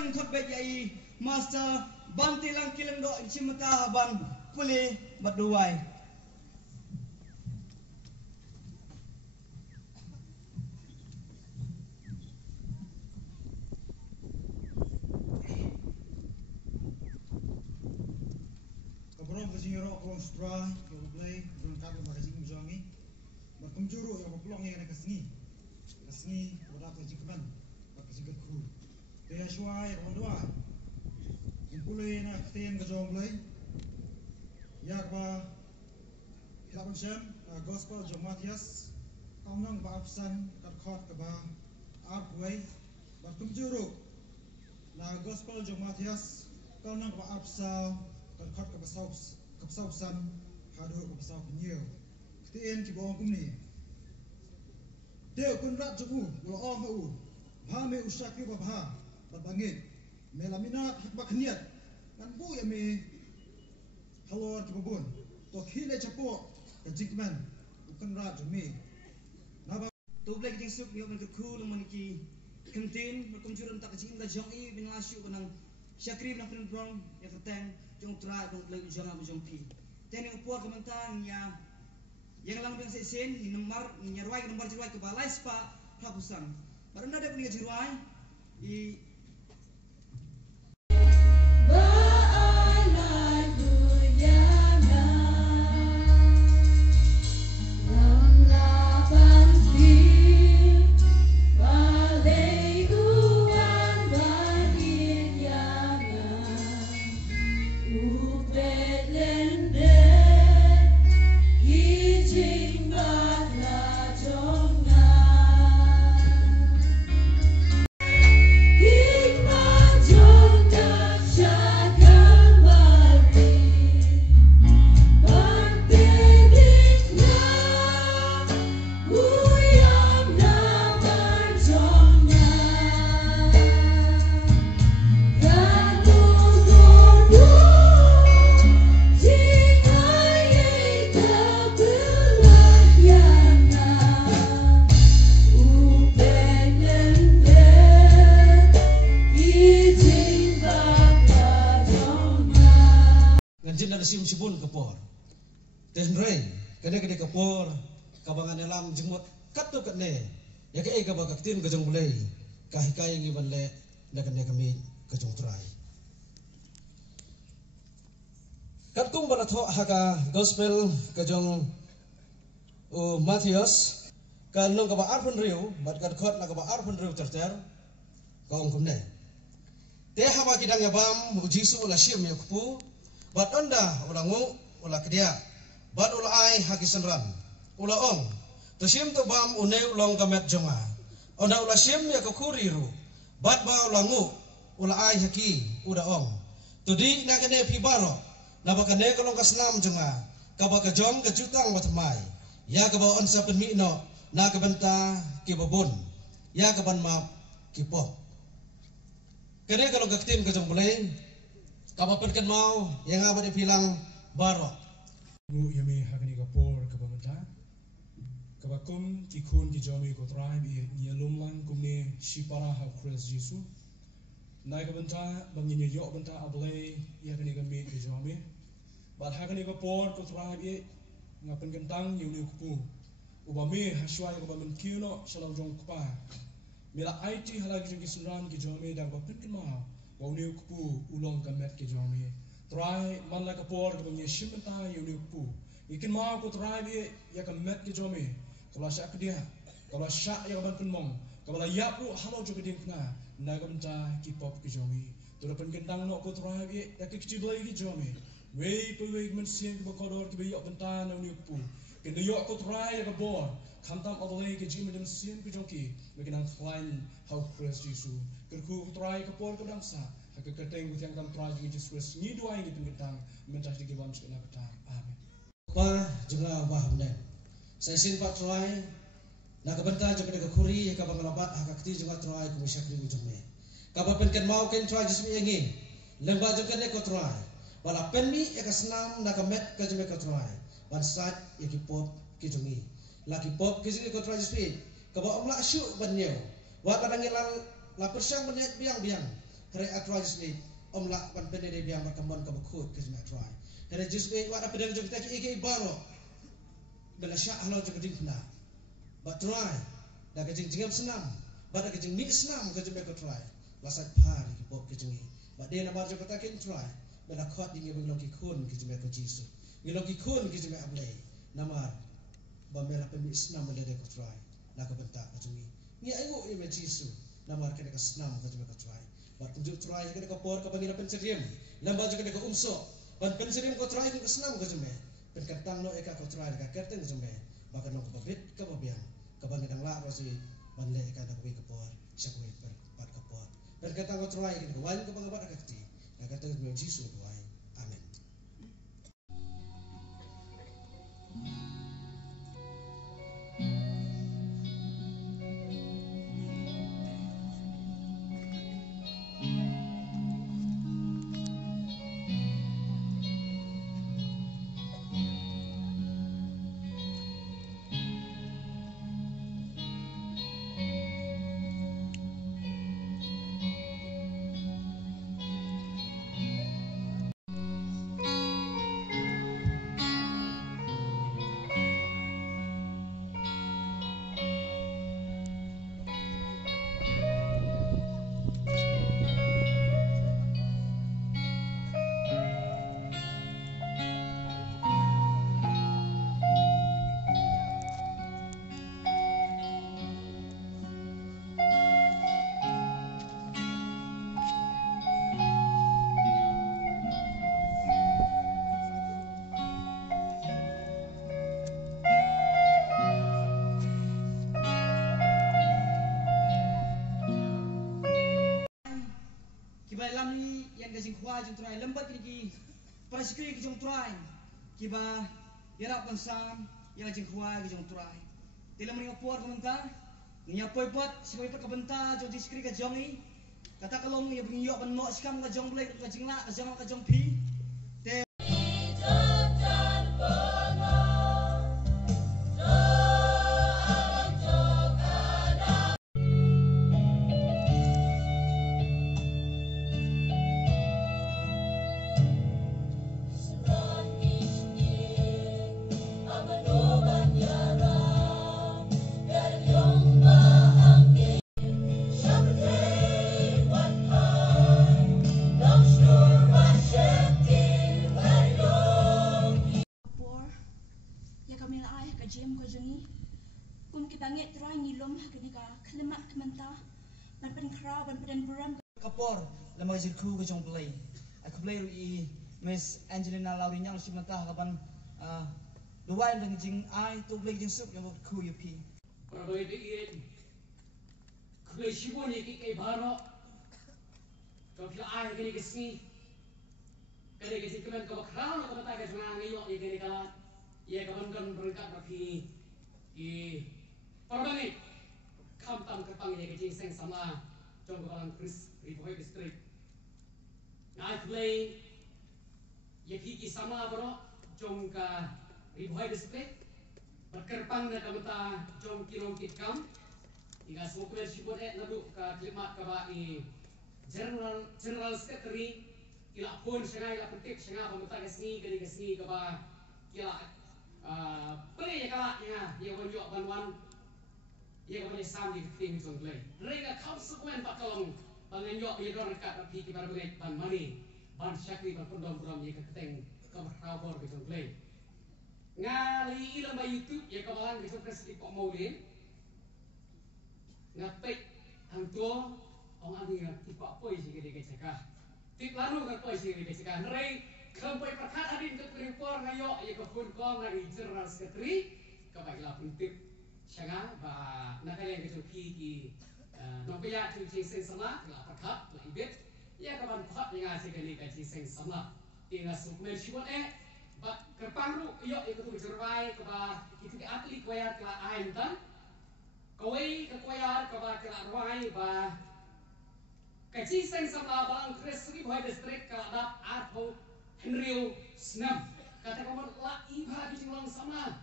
ban khot be yai master ban tilang kilim do chimata ban puli baduai. Kabrong kasi yoro kong stra yung play yung kapal makasing mjongi berkumjuru yang berpelong yang kasngi wadap jikman makasing kru dia shwa yang dua impulai na kten kajong play yakba Hilapun Syam gospel Jom Matias kaunang ba absan kat ke ba arkway berkumjuru na gospel Jom Matias kaunang ba absal kat ke besau san hadur ke besau penyiu ketiin ki bawang kumni deu kun rat jumu lo ong hu bha me usaki ba bha babangit melamina hakba khniat kan bu ya me halor ki babun to khile chapo ke jikman kun rat jumi naba Tu blek ting sup yo men ku mun ki kentin berkumjuran tak jing da jongi bin lasyu kanang syakri na prong ya keteng jong try jong blek jong jong pi tening puar kementan ya yang lang bin sen ni nomor nyarwai nomor jirwai ke balai spa hapusan baranda ada punya jirwai I sim sibun kepor ten rei kene kepor kabangan dalam jemut kat tu kene ya ke ka bagak tin kajong bulai kai ngi balle na kene kami kajong trai kat kum bala tho haka gospel kajong Matius kan nong ka ba arpun riu bat kat khot na ka ba arpun riu terter kaum kumne te haba kidang ya bam jisu la shim ya kupu bat onda ulangu ula kedia bat ula ai hakisan ran ula ong tusim to bam une ulong kamet jonga onda ula sim ya kukuriru bat ba ulangu ula ai haki uda ong tudi na kene pibaro na bakane kolong kasnam jonga kabaka jom ke jutang watmai ya kaba onsa penmino na kabenta kibabun ya kaban map kipo kene kolong kaktin ke jong bulai kapan kan mau yang apa dia bilang baru. Mu yami hakani kapor kabamenta kabakum tikun ki jomi ko tribe ni alumlan kumne shipara ha Christ Jesu nai kabenta banginya yo benta ablay yakani kami ki jomi bat hakani kapor ko tribe ngapen kentang yuni kupu ubame haswa ko bamen kiuno salam jong kupa mila IT halagi jong kisunran ki jomi dag bapen kan mau Wau kupu ulong kamet ke jami. Try man la kapor ke punya shimenta yuni kupu. Ikin mau ko try dia ya kamet ke jami. Kalau syak dia, kalau syak ya kaban penmong. Kalau ya pu halo jo keding kena. Na kamta kipop ke jami. Tura penkendang no ko try dia ya ke kecil lagi ke jami. Wei pu wei men siang ke bakodor ke bayok benta na yuni kupu. Kena yok ko try ya kabor. Kantam adalai ke jimi dan siang ke jongki. Beginang klein how Christ Jesu. Kerku try kapor ke bangsa. Hak keteng yang tam try Jesus Christ. Ni dua ini pengetang mentah di kebam sekena petang. Amin. Pa jengla wah benar. Saya sin pak try na kabenta jeng ke kuri ka banglabat hak kti jengla try ku syakri ujungnya. Kapa penken mau ken try Jesus ingin. Lemba jeng ke ko try. Wala penmi ya kasnam na kamet ka jeng ke try. Ban sat ya kipop ki jungi. Laki pop ki jeng ko try Jesus. Kaba omla syuk banyo. Wa kadang la persang menet biang-biang Hari atrai jusli omlak pan penede biang berkembang ke bekut ke jemaah atrai. Hari jusli wada pedang jom kita ike ibaro. Bela syah lo jom dingna. Batrai dah kejeng jengam senam. Bada kejeng mi senam ke jemaah atrai. Lasat pari ke bok kejengi. Bada dia nak barjo kita kin trai. Bela khot dingi bengoki kun ke jemaah Yesus. Bengoki kun ke jemaah ablay. Namar bamela pemi senam melede ke trai. Nak bentak kejengi. Ni ayo ia Yesus. Namar kena ke senam ke jemaah atrai. Bat tunjuk trai kena ke por ke bangila penseriam. Lamba juga kena ke umso. Ban penseriam ko trai ke senam ke jemaah. Penkatang no eka ko trai ke kerteng jemaah. Bahkan no ke babit ke babiang. Ke bangidang la rosi banle eka nak ke por. Syakwe per ke por. Penkatang ko trai kena ke wain ke bangabat akati. Nak kata jemaah Yesus ke wain. Amin. Kiba lam ni yang gajing khwa jong trai lembat kini para sikri ke jong trai kiba yarak pansam yang gajing khwa ke jong trai tilam ni opor komentar ni apoi pot sikoi pot kabenta jong sikri ke jong ni kata kalau mu ya bingyo ban mo sikam ke jong blai ke jing la ke jong pi te Jam ko jengi kum ki bangit try ngilom hakini ka klemat kementa ban pen kraw ban pen buram kapor lemah gajing khu ke jong blai aku blai ri Miss Angelina Laurinya si mentah kapan luain dengan jing ai tu blai jing sup yang khu yupi Perbaik diin, kue siapa ni kiki baru, kau kira ayah kini kesini, kini kesini kemen kau kerana kau tak kesana ngiyok ni kini kalah, ia kawan kan berangkat rapi, perbaik, kam tam kerpang ia kecing seng sama, jom kawan Chris Riboy District, naik play, ia kiki sama baru, jom ke Riboy District. Berkerpang na kamata jom kilong kitkam iga smoker sibot nadu ka klimat ka ba general secretary kila pun sengai la petik sengai pamata kesni ka ba kila play ya kala ya bonjok banwan ya ka sam di tim jong play rega consequent pakalong bangenjok ya dor ka rapi ki bar bengai ban mani ban syakri ban pondom prom ya ka keteng ka rawor ki jong play ngali ilang ba YouTube ya kawalan gitu presidi Pak Maulin ngatek hantu ong ani ngati Pak Poi sih gede cekah tip lalu kan Poi sih gede cekah rei kampai perkat adin ke report ngayo ya ke phone call ngai general secretary ka baiklah tip sanga ba nakaya gitu ki nopaya tu sing sama la perkat la ibet ya kawan khat nga sih gede ka sing sama tinggal sukmen sibot But kerpang ru yo itu jerwai keba itu ke atli kuayar kela ain tan kawai ke kuayar keba kela ruai ba kaci seng sama balang Kresri Boy District kela dap atau Henry Snap kata kamu la iba di jinglang sama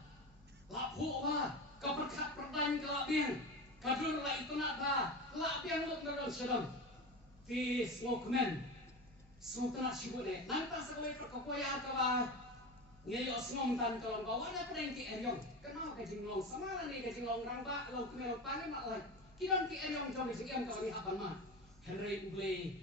la pu ba ka perkat perdan kela bian kadun la itu nak ba la bian lu ngedon sedang ti smokeman smokna shibune nanta saklai perkokoya kawa ngeyo smom tan kalong bawana prengki enyong kenal ke jinglong sama ni ke jinglong rangba lo kemelo pane mak lai kiron ki enyong jong ke jinglong kawani hapan ma herre ble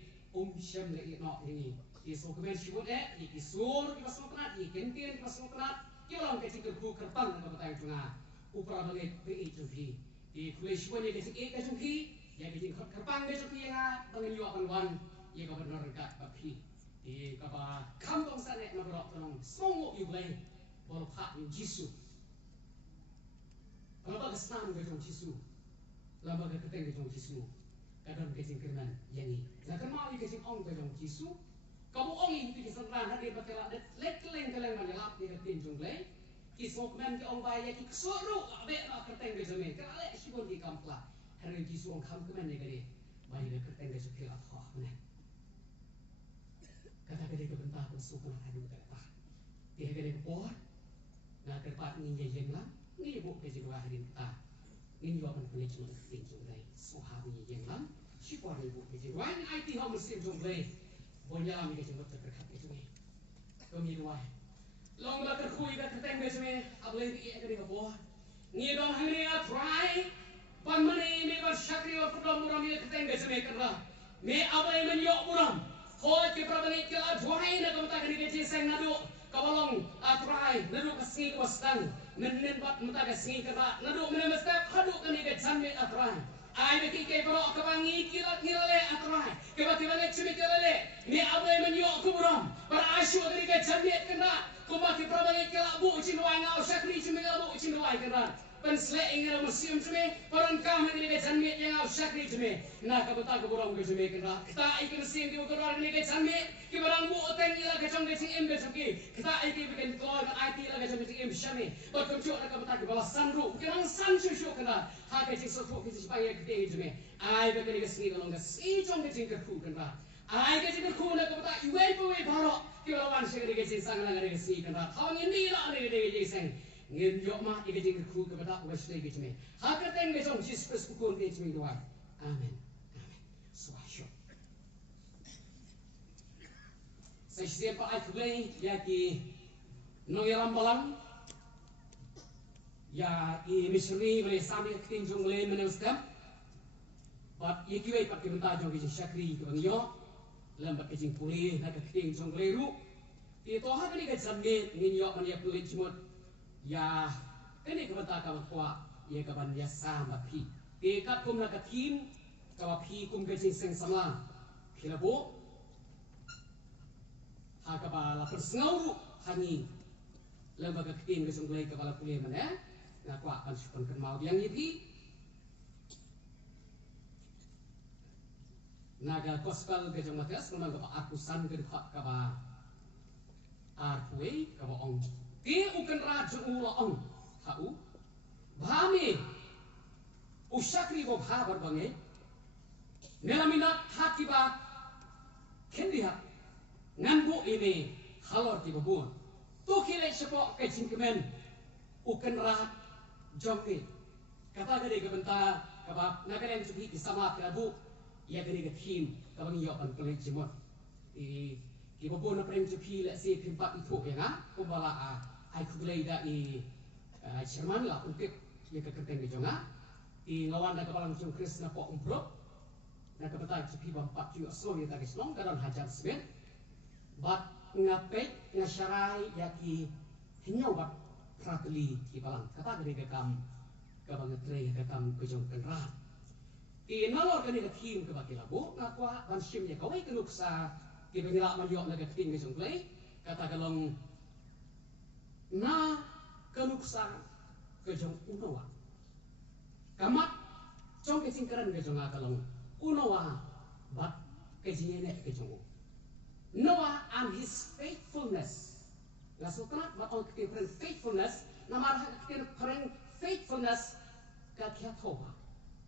shem le no ini i smokeman shibune i isur ki smokna i kentin ki smokna kiron ke jinglong kerpan ka batang tunga upra bagi pe juhi i kule shibune ke jinglong ke juhi ya ke jinglong kerpan ke juhi ya bangen yo akan wan ye ka benar ka papi e ka ba kampung sana na bro tong songo yu blai bol pha yu jisu kalau ba kesnan ke jong jisu lama ke keteng ke jong jisu kadang ke jing kenan yani la kan mau ke jing ong ke jong jisu kamu ong yu ti sanran hadi batela let keleng keleng man lap ke tin jong blai ki sok men ke ong ba ya ki suru abe na keteng ke jame ka ale sibon di kampla hari jisu ong kam kemen ne gade bai ke keteng ke jukil atha ne kata kata kebentar bersuku adu kata dia kata por na terpat ni jeng lang ni bu ke jiwa harin ta ni yo man kule cuma tin jong lai soha ni jeng lang si por ni bu ke jiwa ni IT ha muslim jong lai bonya mi ke jeng terkat ke jong ko mi wai long ba ke kui ka keteng ke jeme ablai ki ke ke por ni don hari a try pan mani mi ba shakri wa prodom muram ye keteng ke jeme kara me ablai men yo muram Hoi ke prabani ke la dwai na kamta kani ke jiseng nadu kabalong atrai nadu kasih ke wasang menen bat mata kasih ke ba nadu menen mestap hadu kani ke janme atrai ai be ke pro kabangi kilat ngilale atrai ke ba tibane chumi kelale me abai menyo kubram para asyu kani ke janme kena kuma ke prabani ke la bu chinwai ngau shakri chumi la bu chinwai kena pensle ingel musim cumi paran kam ni ke janme yang au shakri cumi na ka bata ke burong ke cumi kena kita ikin musim ke ukur ni ke janme ke barang bu oteng ila ke chong ke ching em ke chungki kita ikin bikin kloi ka IT ila ke chong ke ching em shame ba kum chu ka bata ke bala sanru ke nang san chu chu kena ha ke ching so ke ching pai ke te cumi ai be ke singi long ke si chong ke ching ke khu kena ai ke ching ke khu na ka bata iwe bu we baro ke lawan shi ke ching sang na ke si kena thawang ni la ni ke ching ngin yo ma ike jing ku ke bata wes le gitme ha ka teng ge jong jis pres ku kon ge jing doa amen amen swasho sai siapa ai kulei ya ki no yalam balam ya i misri le sami tin jong le men step but ye ki wei pat ke bata jong ge shakri ke bang yo lam ba ke jing puli na ka tin jong le ru ti to ha ni ge jam ge ngin yo man ya puli jimot ya ini kebata kawan kuat ya kawan ya sama pi dekat kum nak tim kawan pi kum kecing seng sama kira bo ha kabala persengau hani lembaga tim kesung lay kabala kuliah mana nak kuat kan supon kenal yang ini naga kospal kejong matas memang kawan akusan kedekat kawan arpui kawan ong dia bukan raja ulang tahu bahami usakri bo bhabar bangai melaminat hati ba kendiha nganbu ini halor ti babun tu kile sepo ke cingkemen ukan rat jongni kata gede ke benta kabab nagaren cubi kisama kerabu ya gede ke tim kabang yo pan kelek jimot i babun na prem cubi le si pimpat itu ya na kumbala ai kulei da i Sherman lah untuk ye ke keteng ke jonga i ngawan da kapalang jong Krishna po umpro na ka bata cupi bampat ju aslo ye ta kislong karon hajar seben bat ngape ngasyarai yaki hinyau bat prateli ki palang kata gede ke kam ka bangetre ke kam ke jong kenra i nalor kani ke kim ke bakila bo ngakwa ban sim ye kawai kenuksa ki bengila man yo na ke ting ke jong play kata kalong na kenuksa kejong unawa kamat jong kecing keren kejong akalong unawa bat kejingene kejong Noah and his faithfulness nasukanat bat on ketipen faithfulness namar ketipen faithfulness kakyathoba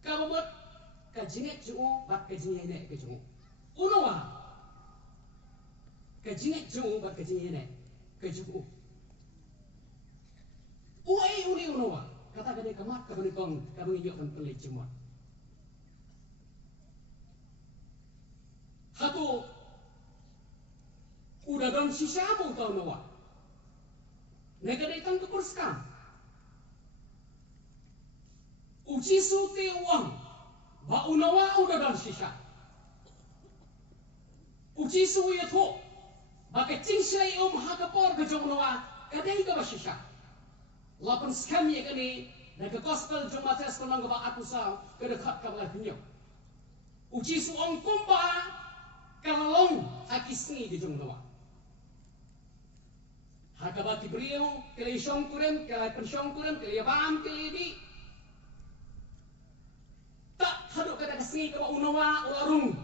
kabot kejinge jong bat kejingene kejong unawa kejinge jong bat kejingene kejong Uai uli unowa kata gede kamat kabani kong kabani yo kan pelej cemot udah dalam sisa bu tau nawa. Nega datang ke kurskam. Uji suti uang. Ba unawa udah dalam sisa. Uji su ya tu. Bagai cincai hakapor ke jong nawa. Kadai ke basisa. Lapan skam ya kani. Nega gospel jong mates tenang ke ba akusau. Kedekat ke balai punya. Uji su ong kumba. Kalong hakisni di jong nawa. Hakabati beliau, kelai syong turem, kelai pensyong turem, kelai bam, kelai di. Tak haduk kata kesini kaba unawa, ularung.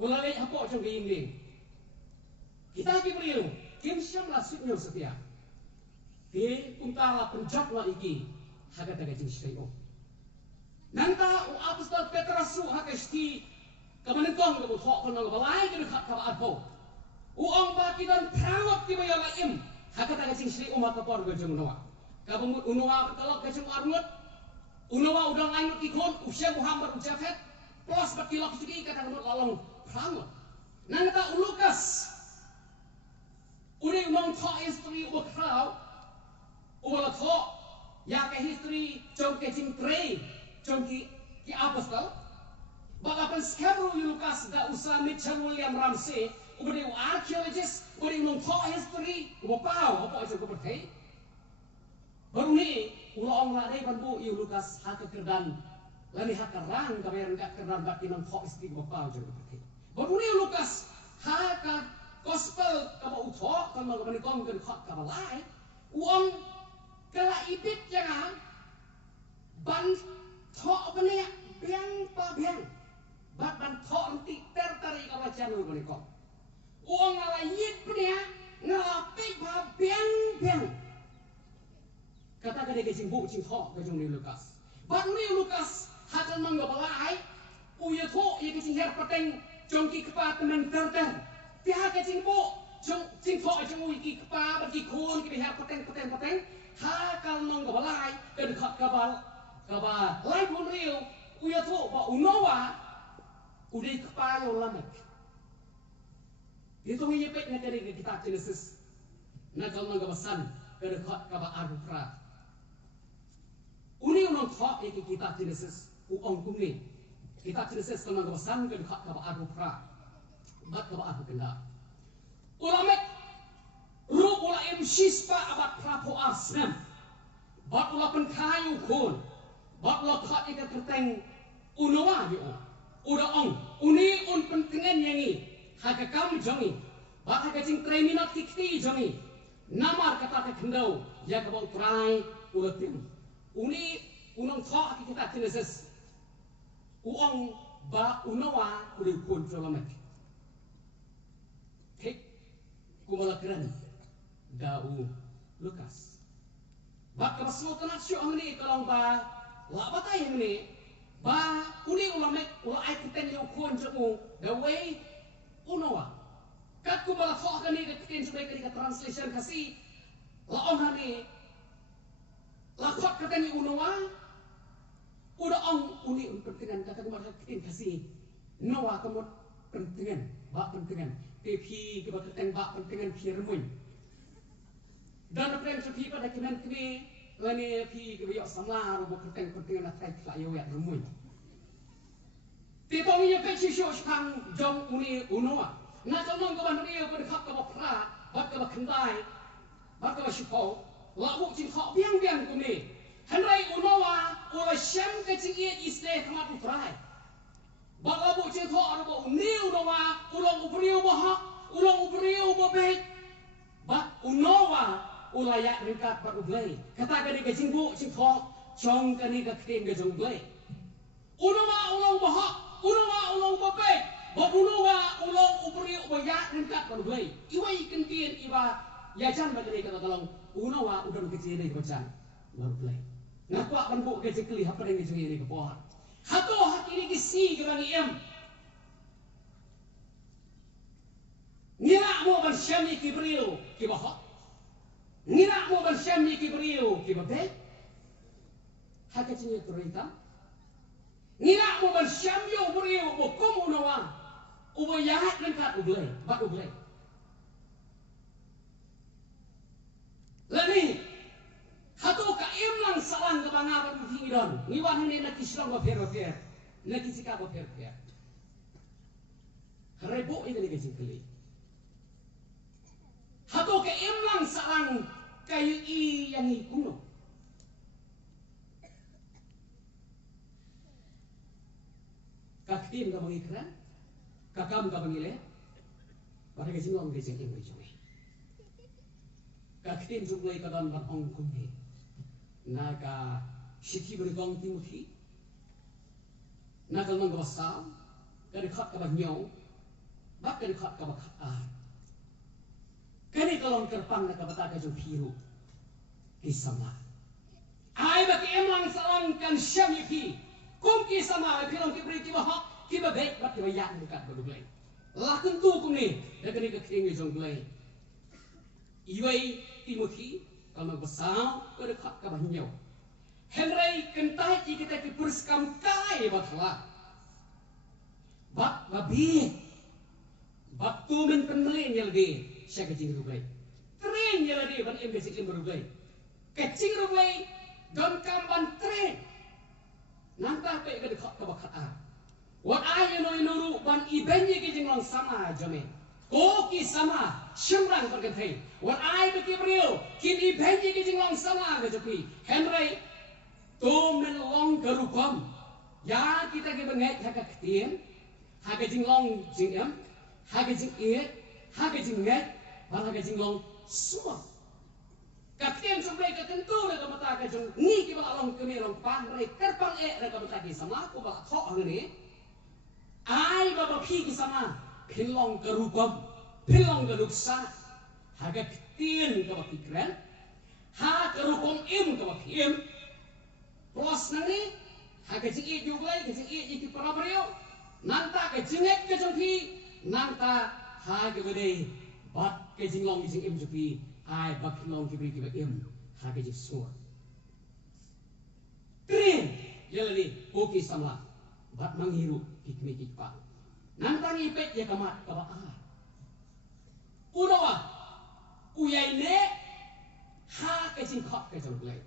Ulalai apa jong ini. Kita lagi beliau, kim syam lah sutnya setia. Di untala penjak lah iki, hakata gajing syai'o. Nanta u apostol Petrasu hakasti, kamanengkong kabu thok kanang balai kedekat kaba adho. Uang bakidan perawat di bayar laim. Hakata gajing syai'o makapor gajing unawa. Kabumut unawa berkelok gajing armut. Unawa udang lain ikon usia Muhammad ujafet. Plus berkilok segi kata gemut lalong perawat. Nanta Lukas. Udah umang thok istri ubah kerau. Ubah thok. Ya ke history jom ke jingkre. Jom ki apostol. Bagapan skabru Lukas da usah Mitchell William Ramsey. Ubah dia archaeologist. Ubah dia umang thok history. Ubah pau. Apa aja kau berkait. Baru ni ulang lari bantu iu Lukas hak kerdan. Lani hak kerang kabayan kat kerdan bak kinang thok history ubah pau aja kau berkait. Baru ni Lukas hak gospel kaba uthok kama kaba ni kong kan hak kaba lai. Uang kala ibit jangan ban thok bani biang pa biang. Bat ban thok nanti tertarik kaba channel bani kong. Uang ngala yit punya ngapik pa biang biang. Kata kade ke sing bu sing thok ke jong ni Lukas. Bat ni Lukas hakan mang kaba lai. Uya thok ye ke sing her pateng jong ki kepa teman terter. Tiha ke sing bu jong sing thok jong ui ki kepa bagi kun ki her pateng hakan mang kaba lai ke dekat kaba lai pun riu. Uya thok ba unawa udai kepa yo lamek. Itu ye pek na kade ke kitab Genesis. Na kal mang kaba san ke dekat kaba Arufra. Uni unang thok iki kitab Genesis uong kumni. Kitab Genesis kal mang kaba san ke dekat kaba Arufra. Bat kaba Aru kenda. Ulamek ru ula shispa abat prapo arsam. Bat ula penkayu kun. Bat ula thok iki kerteng unawa yo. Uda ong uni un pentengan yangi. Hakakam jongi. Bat hakacing treminat kikti jongi. Namar kata ke kendau ya kaba utrai ulatim. Uni unang thok iki kitab Genesis. Uong ba unawa uli kun jolamek. Hek kumalakiran dau Lukas. Ba kabasmo tanak syo amni kalong ba la batay amni ba uni ulamek ula ay kiten yo kun jomu the way unawa. Kat kumala thok kani ka kiten subay kani ka translation kasi laong hani lakot kata ni unawa udah ong uni pentingan kata kumala kiten kasi nawa kamut pentingan ba pentingan PP ke bakateng ba pentingan firmun dan apa yang sepi pada kinan kini lani pi ke biok samlar bo keteng pentingan atai klayo ya rumun tipong ye pe shisho shang jong uni unawa na kalong ko ban riyo ko khap ka pra bat ka khandai bat ka shipo la bu jing khop biang biang ko ni hanrai unawa ula sham ka jing ye isle khamat utrai ba la bu jing khop ro bo ni unawa ulang ubriyo bo ha ulang ubriyo bo be ba unawa ula ya ringkat ba ublai kata ka ni ka jing bu jing khop chong ka ni ka khen ka jong blai unawa ulang bo ha unawa ulang bo be ba unawa ulang ubriyo bo ya ringkat ba ublai iwai kentien iba ya jan ba ni ka kalong unawa udan kecil ni ka jan ba ublai ngapa ban bu ke jekli ha padeng ke ni ka poha hato hak ini kisi ke bang iem ngira mo ban syami kibriu ki bah ngira mo ban syami kibriu ki babe hak kecil turita ngira mo ban syami ubriu bo komunawa ubo yahat nangkat ublai ba ublai Lani hatu ka imlang salang ka bangapan mutingidon. Ngiwan ni nak kislong baper. Nak kisika baper. Rebo ini ni kecil. Hatu ka imlang salang kayu i yang kuno. Kaktim ka mangikran, kakam ka mangile. Pada kecil orang kecil yang berjumpa. Kaktim jumpai kadang ban ong kumpi. Naga shiki bergong timuti. Naga nang basam, kari khat ka banyau, bak kari khat ka bakar. Kari kalong kerpang na kabata ka jung piru. Kisama. Ai bak emang salang kan syam yaki. Kum kisama pilong kibri kibahak kibabek bak kibayak dekat berduglai. Lah tentu kum ni, dah kini keking jung glai. Iwai Timothy kalau besar berdekat ke banyak. Henry kentai kita kepurskam kai batlah. Bat babi. Bat tu men penelin yang lebih. Saya kecing rubai. Tren yang lebih ban em kecing rubai. Kecing rubai don kamban tren. Nanta pe berdekat ke bakat. Wat ayo nuru ban ibenye kecing lang sama jame. Koki sama, semrang bergantai. Wan ai bekibriu, kini benji kijing long sama kejoki. Henry, tu menlong kerupam. Ya kita ke bengai haka ketien, haka jing long jing em, haka jing iet, haka jing ngai, haka jing long semua. Ketien sebelah ketentu mereka mata kejong ni kita long kemirong pan mereka kerpang mereka mata ki sama aku bak kok hari. Ai bapa pi ki sama. Pilong kerupam, pilong keruksa, haga ketien ke bakiran, ha kerupam im ke bakim, plus nanti haga jingit juga, jingit jadi perabrio, nanta ke jingit ke jengki, nanta haga berdei, bat ke jinglong jing im jupi, ai bakilong kibri im, haga jing semua. Tren, jadi koki sama, bat menghiru kikmi kikpa. Nantang ipet ya kamat kabaa. Unawa, uyai ne ha kecing kok kecing play.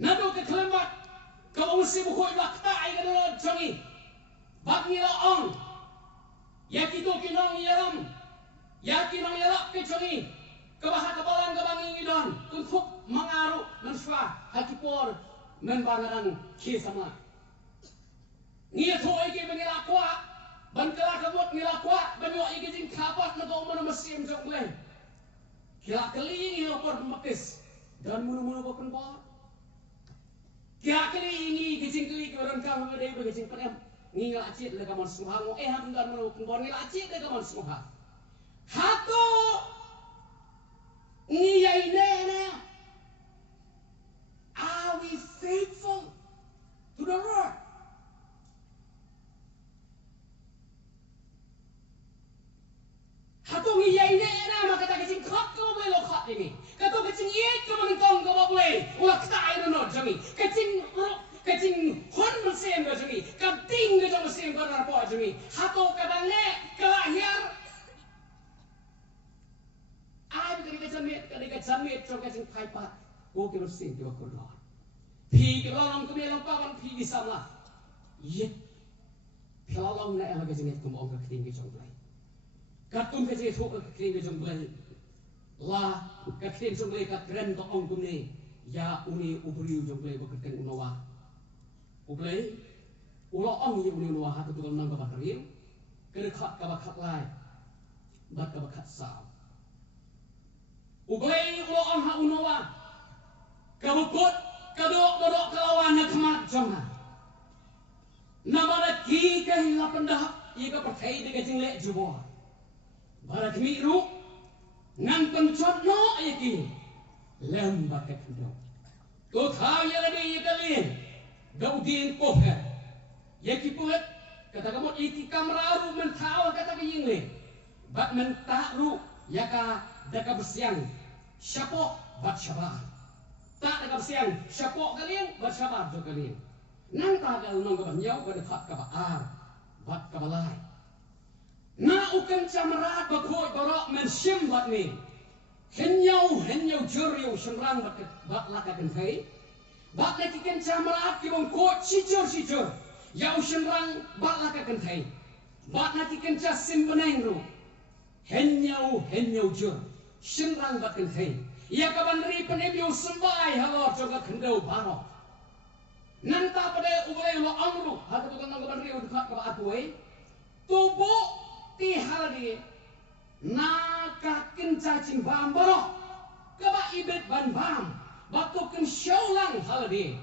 Nado ke kelemat kau si buku wakta ai kada jongi. Bak nila ong. Ya kitu kinong yaram. Ya kinong yarap ke jongi. Kabaha kabalan kabangi ngidon untuk mengaruh menswa hakipor membangaran ki sama. Ngia thoi ke mengilakwa ban kala kamot ngilakwa banyo iki jing kapat na ko mana mesim jong le kila kelingi opor makis dan muna ko penpa kila kelingi kijing keli orang kang ngade be kijing penem ngingal acit le kamon suha ngo ham dan muna penpa ngingal acit le kamon suha hato ngiyai ne are we faithful to the Lord? Hatu ngiyai ne na makata kecing kok ko boleh lokhat ini. Katu kecing iet ko menengkong ko boleh. Ulah kita air no jangi. Kecing hon mesin ko jangi. Kating ko jang mesin ko rapo jangi. Hatu kadane kelahir. Ai kadika jamit ko kecing paipat. Ko ke mesin ko ko do. Pi ke long ko melong pawan pi di sama. Ye. Pelalong na lagi jengit ko mo keting ko jong Katum kecil tu kering ke jumbai, lah kering jumbai keren to ong kumni, ya uni ubri jumbai berketen unawa, ublai, ulo ong ye uni unawa hatu tukang nang kabat riu, kerekat kabat lai, bat kabat sah, ublai ulo ong ha unawa, kabukut kadok kelawan nak kemat jomah, nama nak kita hilang pendah, ia kepercayai dengan jenglek jubah. Barak miru ngan pencot no iki lembat ke kudo. Ko khaya lagi yekalin daudin kohha. Yaki pulet kata kamu iki kamraru mentau kata kiyingle. Bat mentaru yaka daka bersiang syapok bat syabah. Tak daka bersiang syapok kalian bat syabah jo kalian. Nang ta kal nong ka nyau ka dekat ka baar bat ka balai. Na ukan camrat bakoi barok mensim bat ni. hen nhau jur yo shenrang bak lakakan kai bak laki kan camrat ki bong ko sijur yau shenrang bak lakakan kai bak laki kan ca simbeneng ru hen nhau jur shenrang bak kan kai ia kaban ri penem yo sembai halor joga kendau baro nanta pada ulai lo angru hatu kan kaban ri udah ka atwe tubu ti haladi nakakin cacing bambaro kaba ibet ban bam batukin syaulang haladi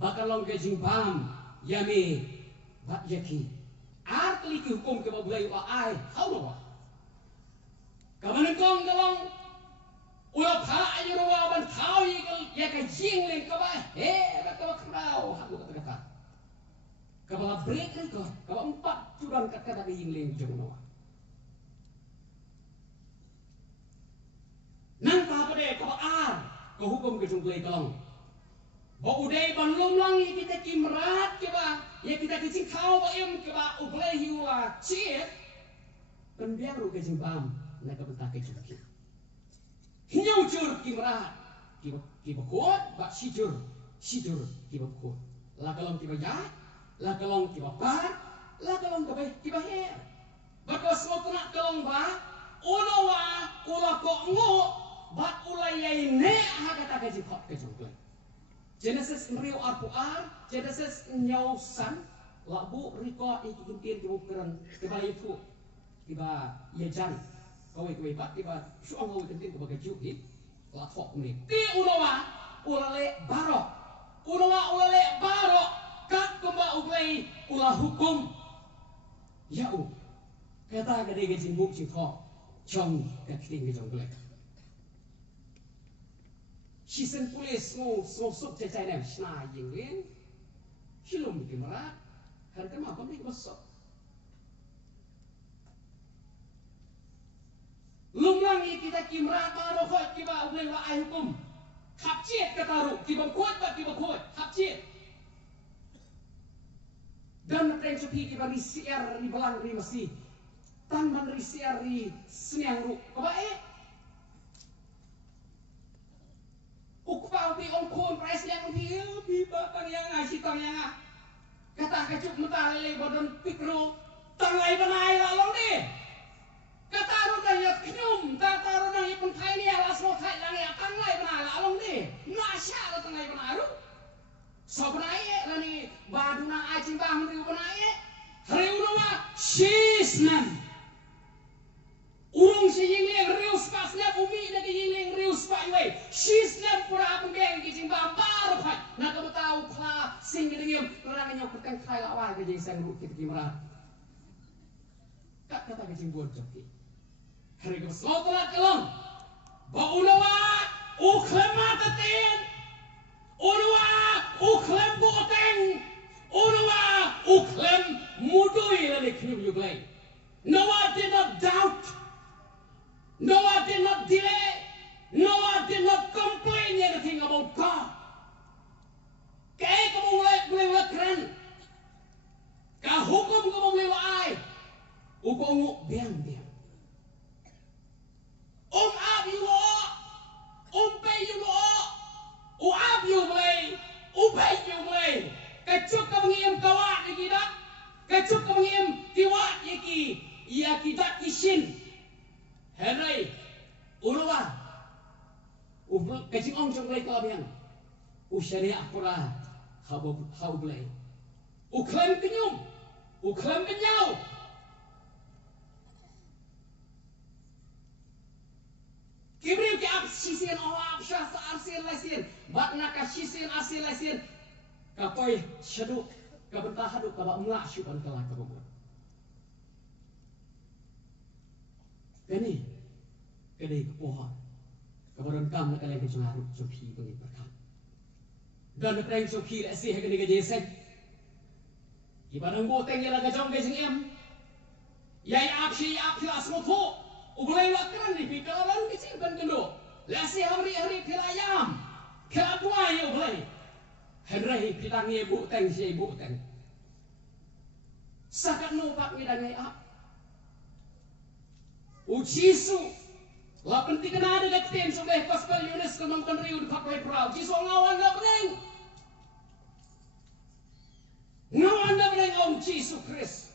bakalong kajing bam yami bak yaki artli ki hukum kaba bulai wa ai hawa kaman kong galong ulah pha ayo wa ban thau ya ka jing len kaba he kaba krau halu kata kaba break ko kaba empat curang kata jing len jong nang pa pada ko ar ko hukum ke jumplay kalong ba uday ban lomlang kita kimrat ke ba ya kita kicing kau ba em ke ba ublay hiwa chiet penbiaru ke jimbam na ka benta ke jumki hinyau jur kimrat ki ba kuat ba sijur ki ba kuat la kalong ki ba ya la kalong ki ba pa la kalong ki ba he ba ko semua nak kalong ba ula ko ngo bat ulai ne hakata gaji khot ke jongklai Genesis riu arpuar Genesis nyausan labu riko ikintin ki bukeran tiba itu tiba yejan kowe bat tiba suang kowe kintin ke bagai juhi la fok ni ti ulale baro kat kumba ublai ula hukum yau kata gede gaji buk ci thok chong ke kiting ke jongklai Sisen pulis sok cecai nem sna yingin hilum bikin merat harga mah pun besok lumlangi kita kimra baru khoi kiba ulai wa ai hukum hapciet kataru kiba kuat hapciet dan pren sepi kiba risiar ri belang ri mesti tan man risiar ri seniang ru kabae ukpau di ongkon pres yang hiu di batang yang ngasih tang yang kata kecup mentah lele badan pikro tangai benai lalong deh kata rudan ya kenyum kata rudan ya pun kai ni alas mau kai langi tangai benai lalong deh nasya lo tangai benai ru so benai lani baduna acing bang riu benai riu nama shisnan urung si yingling riu spasnya bumi dari yingling riu spaiwe shisnan pura pembeng kijing bambar pai nak kamu tahu pla sing gedengim orang nyok peteng kai lawai kijing sang ru kita kimra kata kijing bodoh ki hari ke sotolat kelong ba unawa uklematatin unawa uklem boteng unawa uklem mudui lali knyum yuglai Noah did not doubt Noah did not delay. Noah did not complain anything about God. Kaya kamu mulai keren. Kau hukum kamu mulai uko biang. Ab you lo, pay you lo, ab you mulai, pay you mulai. Kecuk kamu ngiem kawat lagi dak. Kecuk kamu ngiem tiwat yaki, ia kita kisin. Henry, uruwa, kacing ong jong lay kalabihan, usyari akura, hau blay, uklem kenyum, uklem kenyau, kibril ki ap sisin ap syah sa arsin lesin, bat naka sisin arsin lesin, kapoy syaduk, kabentah haduk kaba umlah syuban kalah kabubur. Kani kedai kepoha kabaran kam nak kalian kecengaruh sopi bagi berkam dan nak sopi lesi kedai kejesek ibadah boteng yang laga jom kesing em yai apsi asmoto ubulai wakran ni pikalan kecil ban kendo lesi hari kelayam keladua ya ubulai henrai pitangi boteng si boteng sakat no pak ni dangai ap Ujisu La penting kena ada ketin sampai gospel Yunis kemampuan riu di pakai perahu. Jisoo ngawan dah pening. Ngawan dah pening Om Yesus Kristus.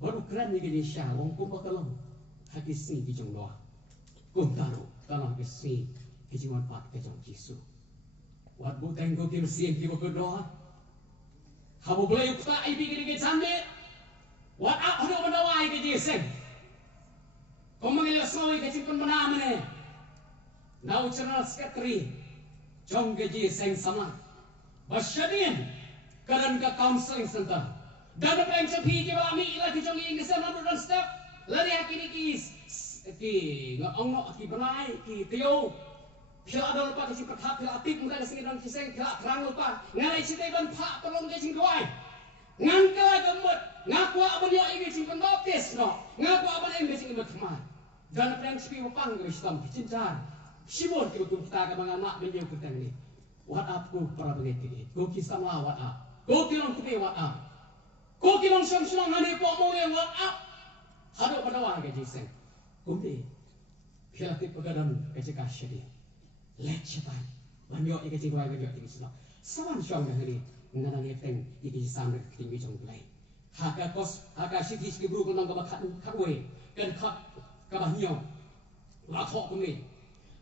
Baru keren ni gini syah. Wong kumpa kalau hakisi di jong doa. Kum taruh kalau hakisi di jong pat ke jong Yesus. Wat buteng ko kirsiin ki berdoa. Habu boleh ukta ibi gini sambil. Wat up hado menawai ke Yesus. Kau mengilah soi ke cipun menamane. Nau channel sekretari. Jong ke Yesus sama. Basyadin karan ka counseling center. Dan apa yang cepi ke bami ilah ki jong Inggris dan step. Lari hakini ki ngong no ki benai ki tio. Kila ada lupa kecil perhati aktif muda kesini dan kisah kila terang lupa ngalai cita dan pak perlu kecil kawai ngangkala gemut ngaku abang yo ini cing baptis no ngaku abang ini cing berteman dan apa yang sepi upang ke Islam cinta simon kita ke anak menjauh kita ini what up ku para begitu ku kisah lah what up ku kilong kupi what up ku kilong syang ngani pomo yang what up hadap pada wah ke jiseng kumpi kila tip pegadam kecil kasih let siapa banyak ikan cingguai banyak tinggi sudah sawan syong dah hari mengenai yang ikan samar tinggi jong belai haka kos haka sikis kibru kunang kabakat kakwe kan kak kabahnya latok kumi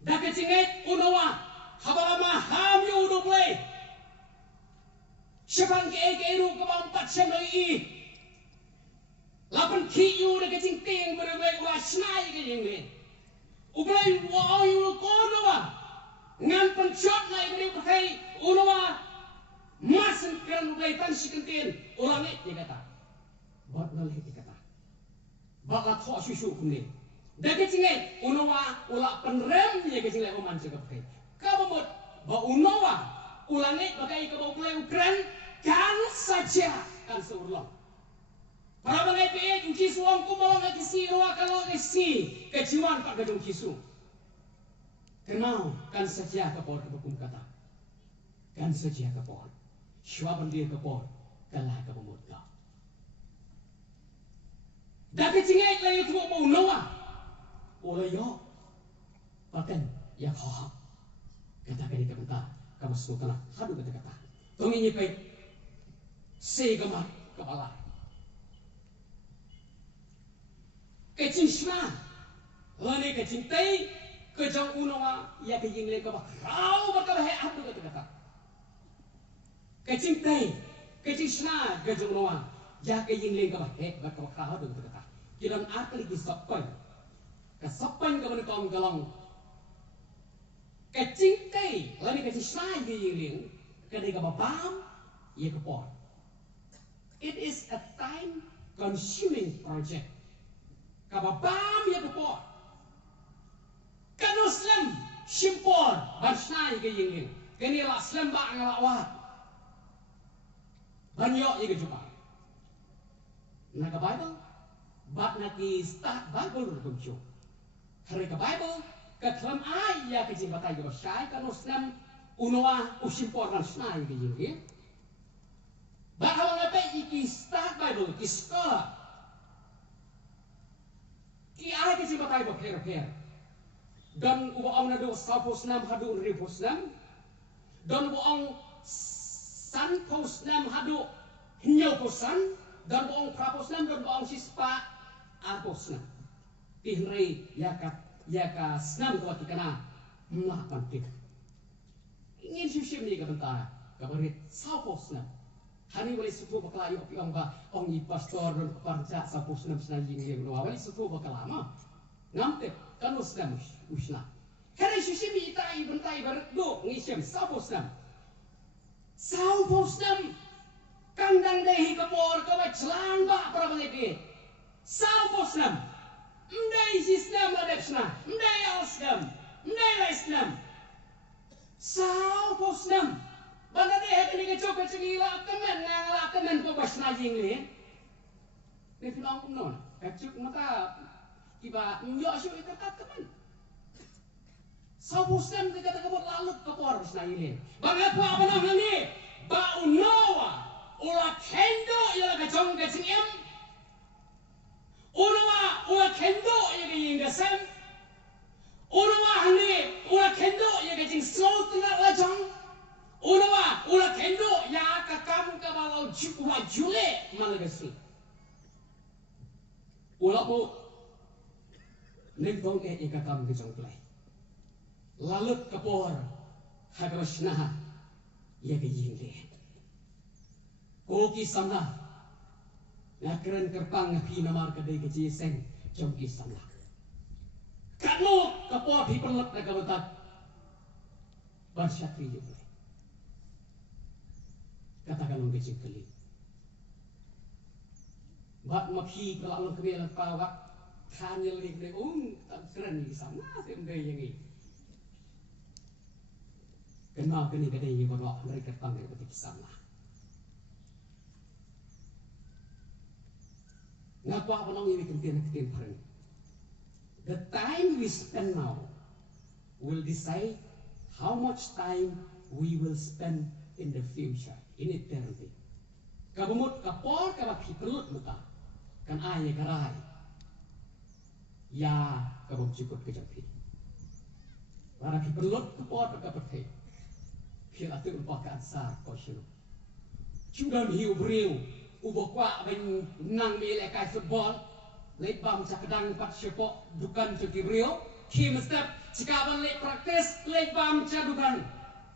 dah kecingai unawa habalama hamyo udah belai siapa ke ru kabampat semai lapan kiyu dah kecing ting berbelai ulah senai kecing ublai wah ayu kodoa ngan pencot na ibni pakai unawa masen kan ulai tan sikentin ulangi dia kata buat nalih dia kata bakal thok susu kumni dah kecingai unawa ulak penrem dia kecingai oman jaga pakai kabamut ba unawa ulangi pakai kabau ulai ukran kan saja kan seulang para bangai pe uji suang kumolong kisi ruwa kalau kisi kejiwan pak gadung kisu kenal kan saja kapor kebukum kata kan saja kapor syuaban dia kapor kalah kapomut ka dapat cingai lagi tu mau nawa oleh yo paten yang hahap kata kali kata kamu suka lah hadu kata tongi nyepe segamat kepala kecing sma lani kecing tei kejang unawa ya kejing le kabah rau bakal he atu kata kecing tei kecing sna kejang unawa ya kejing le kabah he bakal rau kata kiran akli ki sappan ka sappan ka ban kong galong kecing tei lani kecing sna kejing le kadai kabah pam ya kapor it is a time consuming project kabah pam ya kapor Kanu Islam simpor barsnai ke yingling kini la Islam ba ngalawat banyak ye ke jumpa na ka Bible bat na ki start Bible rum chu hari ka Bible ka klam ai ya ke jing batai ke barsai kanu Islam unoa usimpor barsnai ke yingling ba hawa ngapai ki start Bible ki sekolah ki ai ke jing batai ke per dan uang nado sapos nam hadu ripos nam dan uang san pos nam hadu hinyau posan dan uang prapos nam dan uang sispa apos nam tihnrei yaka snam kuat ikana mlah pantik ingin susim ni kebentar kabarit sapos nam hari boleh suku bakal ayo piong ba ong i pastor dan keparja sapos nam senajing yang wali suku bakal lama ngamte kan usnam usna kada shishibi itai bentai berdo ngisem sabosnam kandang dehi kapor kawai celang ba para bangeke sabosnam ndai sisnam ladepsna ndai alsnam ndai laisnam sabosnam banda dehi kini kecok kecegila kemen ko basna jingli ne filang non kecuk mata kiba nyo syu ikatat kaman sabusam kata kabut lalut kapor snailin bangapa apa nangani ba unawa ula kendo ila kacong kacing em ula kendo ya ke ying gasem. Unawa hande ula kendo ya ke jing slow tengah lajang. Ula kendo ya kakam kabalau ula jule malagasi. Ula mo nengtong kakam ke jong play. Lalut kapor hagrashna ya ke ying de. Koki samna nakren kerpang pi namar kadai ke seng jong ki samna. Kanu kapor pi perlet na kabatat basyatri je play. Katakan orang kecil kali. Bak mapi kalau orang kebel kawak hanya lik de tak keren di sana sembe yang ini. Kenal kini kadai ni bawa mereka panggil betul sana. Ngapa orang ini kentian perang? The time we spend now will decide how much time we will spend in the future, in eternity. Kabumut kapor kabaki perlut muka, kan ayah garai. Ya kabum cukup kejampi. Baraki perlut kapor kabate. Kira tu lupa kansar kosyo. Cudan hiu beriu. Ubokwa ben nang mele kai football late bam cakadang pat syepok dukan cuki brio ki mestep cikaban late practice late bam cadukan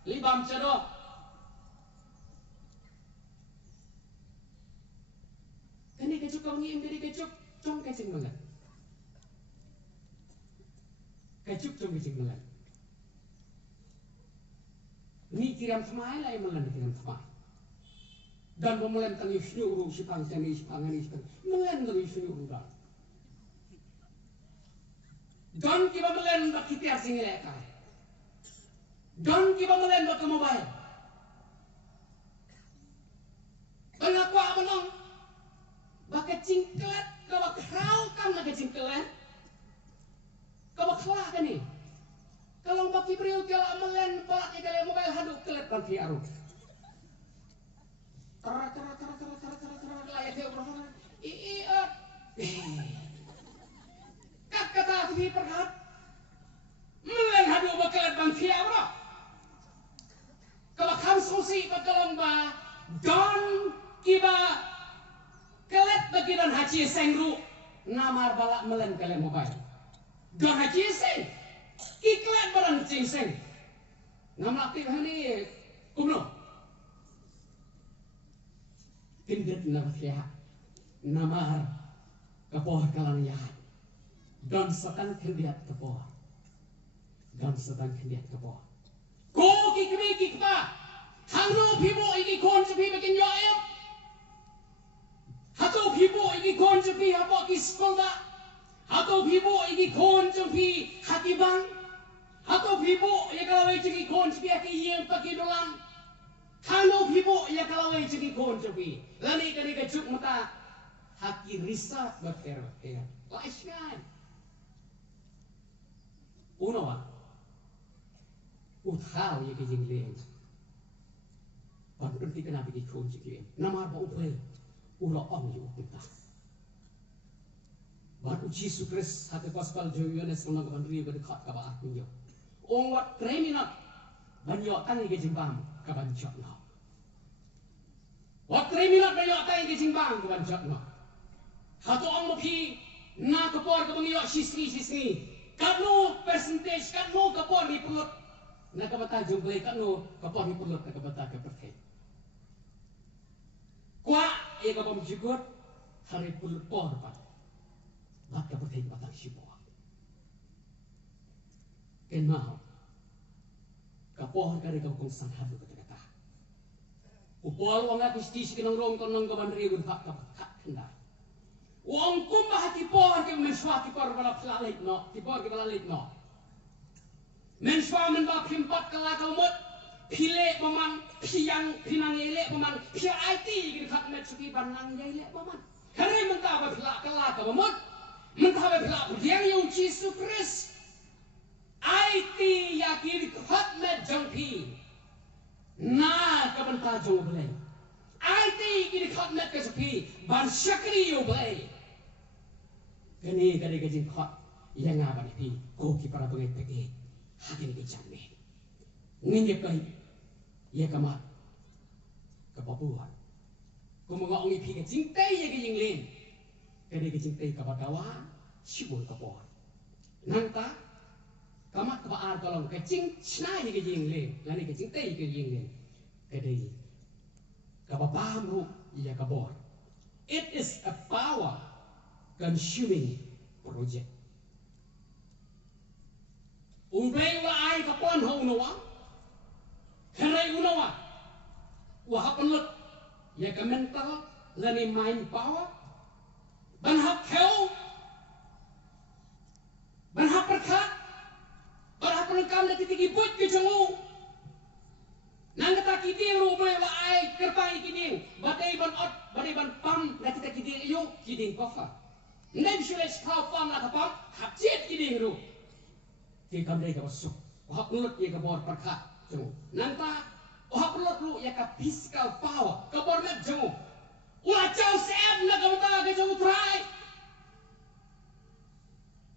late bam cado kani kecuk kau ni dari kecuk cong kecing banget kecuk cong kecing banget ni kiram semai lah yang melan kiram semai dan pemelan tadi seluruh sipang seni sipang ini melan tadi seluruh dan kita melan bak kita sini lekar dan kita melan bak mobile banyak apa menang bak cingklet kau kerau kan bak cingklet kau kelah kan ni kalau bak kibriu kalau melan palak kalau mobile haduk kelet panti arus Tara layak dia berapa? Kata aku perkat, melen hadu bakalan bangkia bro. Kalau kamu sosi bakalan ba, don kiba kelet bagidan haji sengru, namar balak melen kalian mobile. Don haji seng, iklan balan seng. Nama aktif hani kumno. Tindat nafsiah namar kapor kalang yahat dan setan kendiat kapor ko kikmi kikba hangno phibo iki kon chupi bakin yo em hato phibo iki kon chupi hapo ki skolda hato phibo iki kon chupi hatibang hato phibo ye kalawe iki kon chupi aki yeng pakidolan Kalau hibo ya kalau yang jadi kon cobi, lani kani kecuk mata haki risat bakter, laisan. Unawa, uthau ya kejeng leng. Panten ti kenapa di kon cobi? Nama apa upai? Ulo om yu kita. Baru Yesus Kristus hati paspal Yohanes menang kebandri berdekat kabar aku yo. Ongat kriminal banyak tani kejeng bam. Kabancok no. Wat kriminal banyak tay ke jimbang kabancok no. Hato ang mapi na kapor ka bangiyo sisni. Kano percentage kano kapor ni perut. Na kabata jumblay kano kapor ni perut na kabata ka perke. Kwa iya kabam jikot hari perut por pa. Mat ka perke batang sipo. Ken mau. Kapor kari kau kong sanghad ko kata. Upol wong aku stis kinang rong konong kabandri gun hak kenda. Wong kumba hati por ke menswa ki por bala plalit no, ki por ke bala lit no. Menswa men ba pimpat kala kaumut pile paman piang pinang ele paman pia IT ki hak met suki banang ele paman. Kare menta ba pila kala kaumut menta ba pila piang yung Yesus Kristus IT yakin kuat met jangpi, na kabanta jong belai. IT kini kuat met kesepi, ban syakri yo belai. Kani kani kajing khot yang ngapa ni pi ko ki para pengen pegi hakin ki jamme nginje kai ya kama ka papua ko mo ngi pi ka jing tai ya ki jing len kani ki jing tai ka batawa sibul ka por nangta kama ka ar kolong ka jing chna ya ki jing len ngani ki jing tai ki jing len kani ka babam ru ya ka bor. It is a power consuming project. Umplay wa ai kapon ho unawa. Herai unawa. Wa hapan lut ya ka mental lani mind power. Ban hap kheu. Ban hap perkhat. Ban hap perkam da tiki buat ke jongu. Nang kata kiding rumai wa ai kerpai kiding. Badai ban ot, badai ban pam da kita kiding ayo kiding kofa. Nai bisulah sekau pam lah kapam hapjet kiding ru. Ki kamdai ka masuk. Hap nulut ye ka bor perkhat jongu. Nanta hap nulut lu ye ka physical power ka bor met jongu. Ulah jauh sem na ka mata ka jongu try.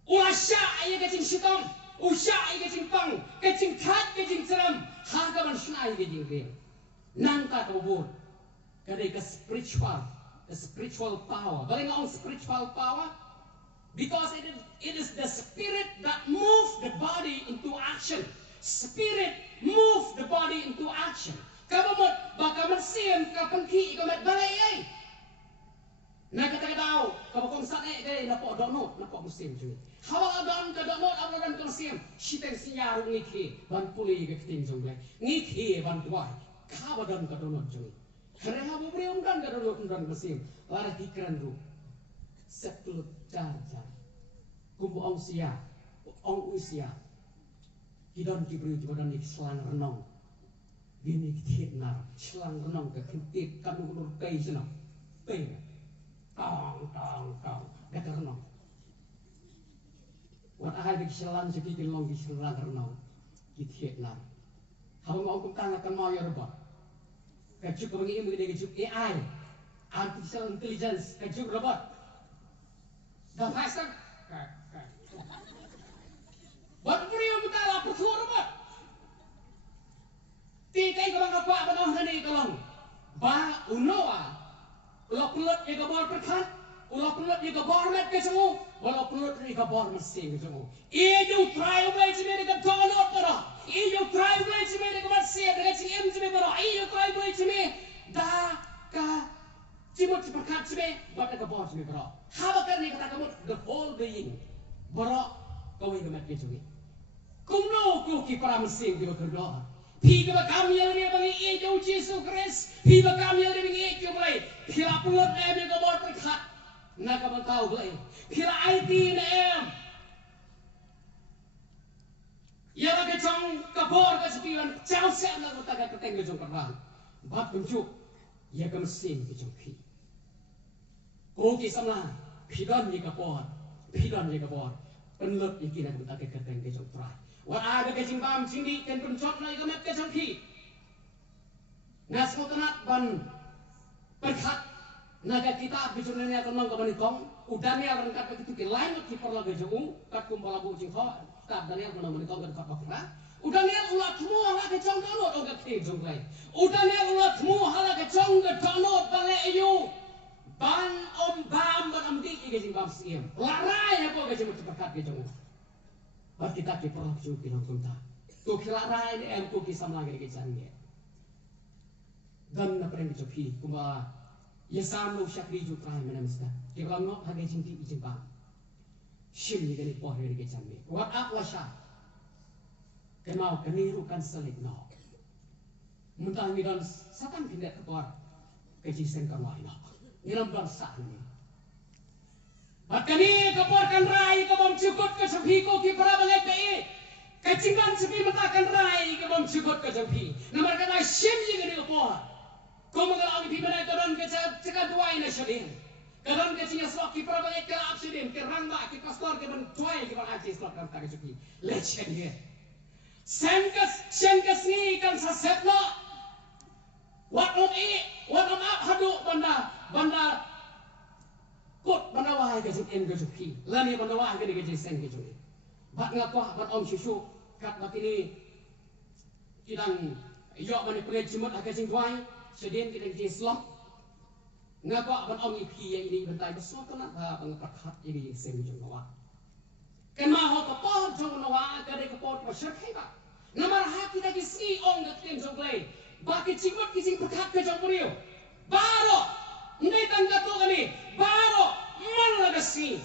Ulah sya ye ka jing sitom. Usya ye ka jing pang, ka jing khat, ka jing seram. Ha ka man snai ka jing ren. Nanta ka bor. Kadai ka spiritual power. Balik on spiritual power. Because it is the spirit that moves the body into action. Spirit moves the body into action. Kabamot bakaman siem kapan ki kamat balai ai. Na kata tau kabakong sa dai na po donot na po musim jui. Hawa adon ka donot abrodan ka siem. Siteng sinyaru ngiki ban puli ka kiting jong lai. Ngiki ban tuai. Kabadan ka donot jui. Karena habu beri umdan ka donot umdan musim. Lara tikran ru. Sepuluh jar. Kumbu ong sia, ong usia. Hidon diberi jualan di selang renong. Gini kita nar selang renong ke kentip kanu nur kai senang. Peng, tong. Gata renong. Wat ahai di selang sekitar long di selang renong. Kita nar. Hawa mau kumtang akan mau ya robot. Kajuk kebangi ilmu dia kajuk AI, artificial intelligence, kajuk robot. Dah faster. Buat beriu kita lapor suruh buat. Tikai kalau nggak pak benar tadi kalau ba unoa, ulah pelut yang kabor perkat, ulah pelut yang kabor met kecengu, ulah pelut yang kabor mesin kecengu. Iyo try away cuma dengan download kara, iyo try away cuma dengan mesin dengan cm cuma kara, iyo try away cuma dah ka cuma perkat cuma buat yang kabor cuma kara. Haba kerana kata kamu the whole being, borok kau yang met kecengu. Kumno ko ki para mesin di berdoa. Pi ba kami yang dia bagi Yesus Yesus Kristus. Pi ba kami yang dia bagi Yesus mulai. Pila pulut em ko bor perkat. Na ka man tahu mulai. Pila IT na em. Ya la ke chong ka bor ka sepian chao sem na ta ka teng jong ka. Bat kunjuk. Ya ka mesin ki jong pi. Ko ki samla. Pi don ni ka bor. Pi don ni ka bor. Penlut iki na ta ka teng jong trai. Wat ada kecing pam sini kan pencot na ikamet kecang ki. Nas mo tanat ban perkat naga kita bicara ni akan nang kapan ikong. Udah ni akan kat begitu ke lain ki perlu gejung kat kumpala bu jing kho. Kat Daniel menang menikong kat bakra. Udah ni ulat semua hala kecang download oga ke jong lai. Udah ni ulat semua hala kecang download bale ayu. Ban bam ban amdi ki kecing pam siem. Larai apa kecing perkat gejung. Bat kita ki perlu juga bilang kunta. Tu kira rai ni em tu kisah lagi ke jangan. Dan na pernah dicopi kuma ya sam lo syakri ju trai mana mesti. Dia kalau nak harga cinti ijin bang. Sim ni kali poh dari ke jangan. Wat up washa. Kenau keniru kan selit no. Muntah ni dan satan pindah ke bawah kejisen kamai no. Ngiram bangsa ni. Kami kaporkan rai kabom cukup ke sepi ko ki para balai pe. Kacingan sepi matakan rai kabom cukup ke sepi. Nomor kata sim je ke ko. Ko mengal ang pi balai kadon ke cakap dua ina sedin. Kadon ke cinga slok ki para balai ke absidin ke rangba ki pastor ke ben tuai ki para aji slok kan tak sepi. Lecen ye. Senkas ni kan sasepno. Wat on up hadu banda kot banawa ke jing en ke juki lani banawa ke jing sen ke juki bat ngakwa bat om susu kat bakini kidang yok mani pengen cimut ke jing tuai sedien kita jing slok ngakwa bat om ipi yang ini bentai besok kena bang perkat ini sen ke juki kenma ho kapor jong nawa ke kapor pasyak heba namar hati lagi si ong ke tim jong play baki cimut kising perkat ke jong purio baro ndai tan ka to kani baro man la si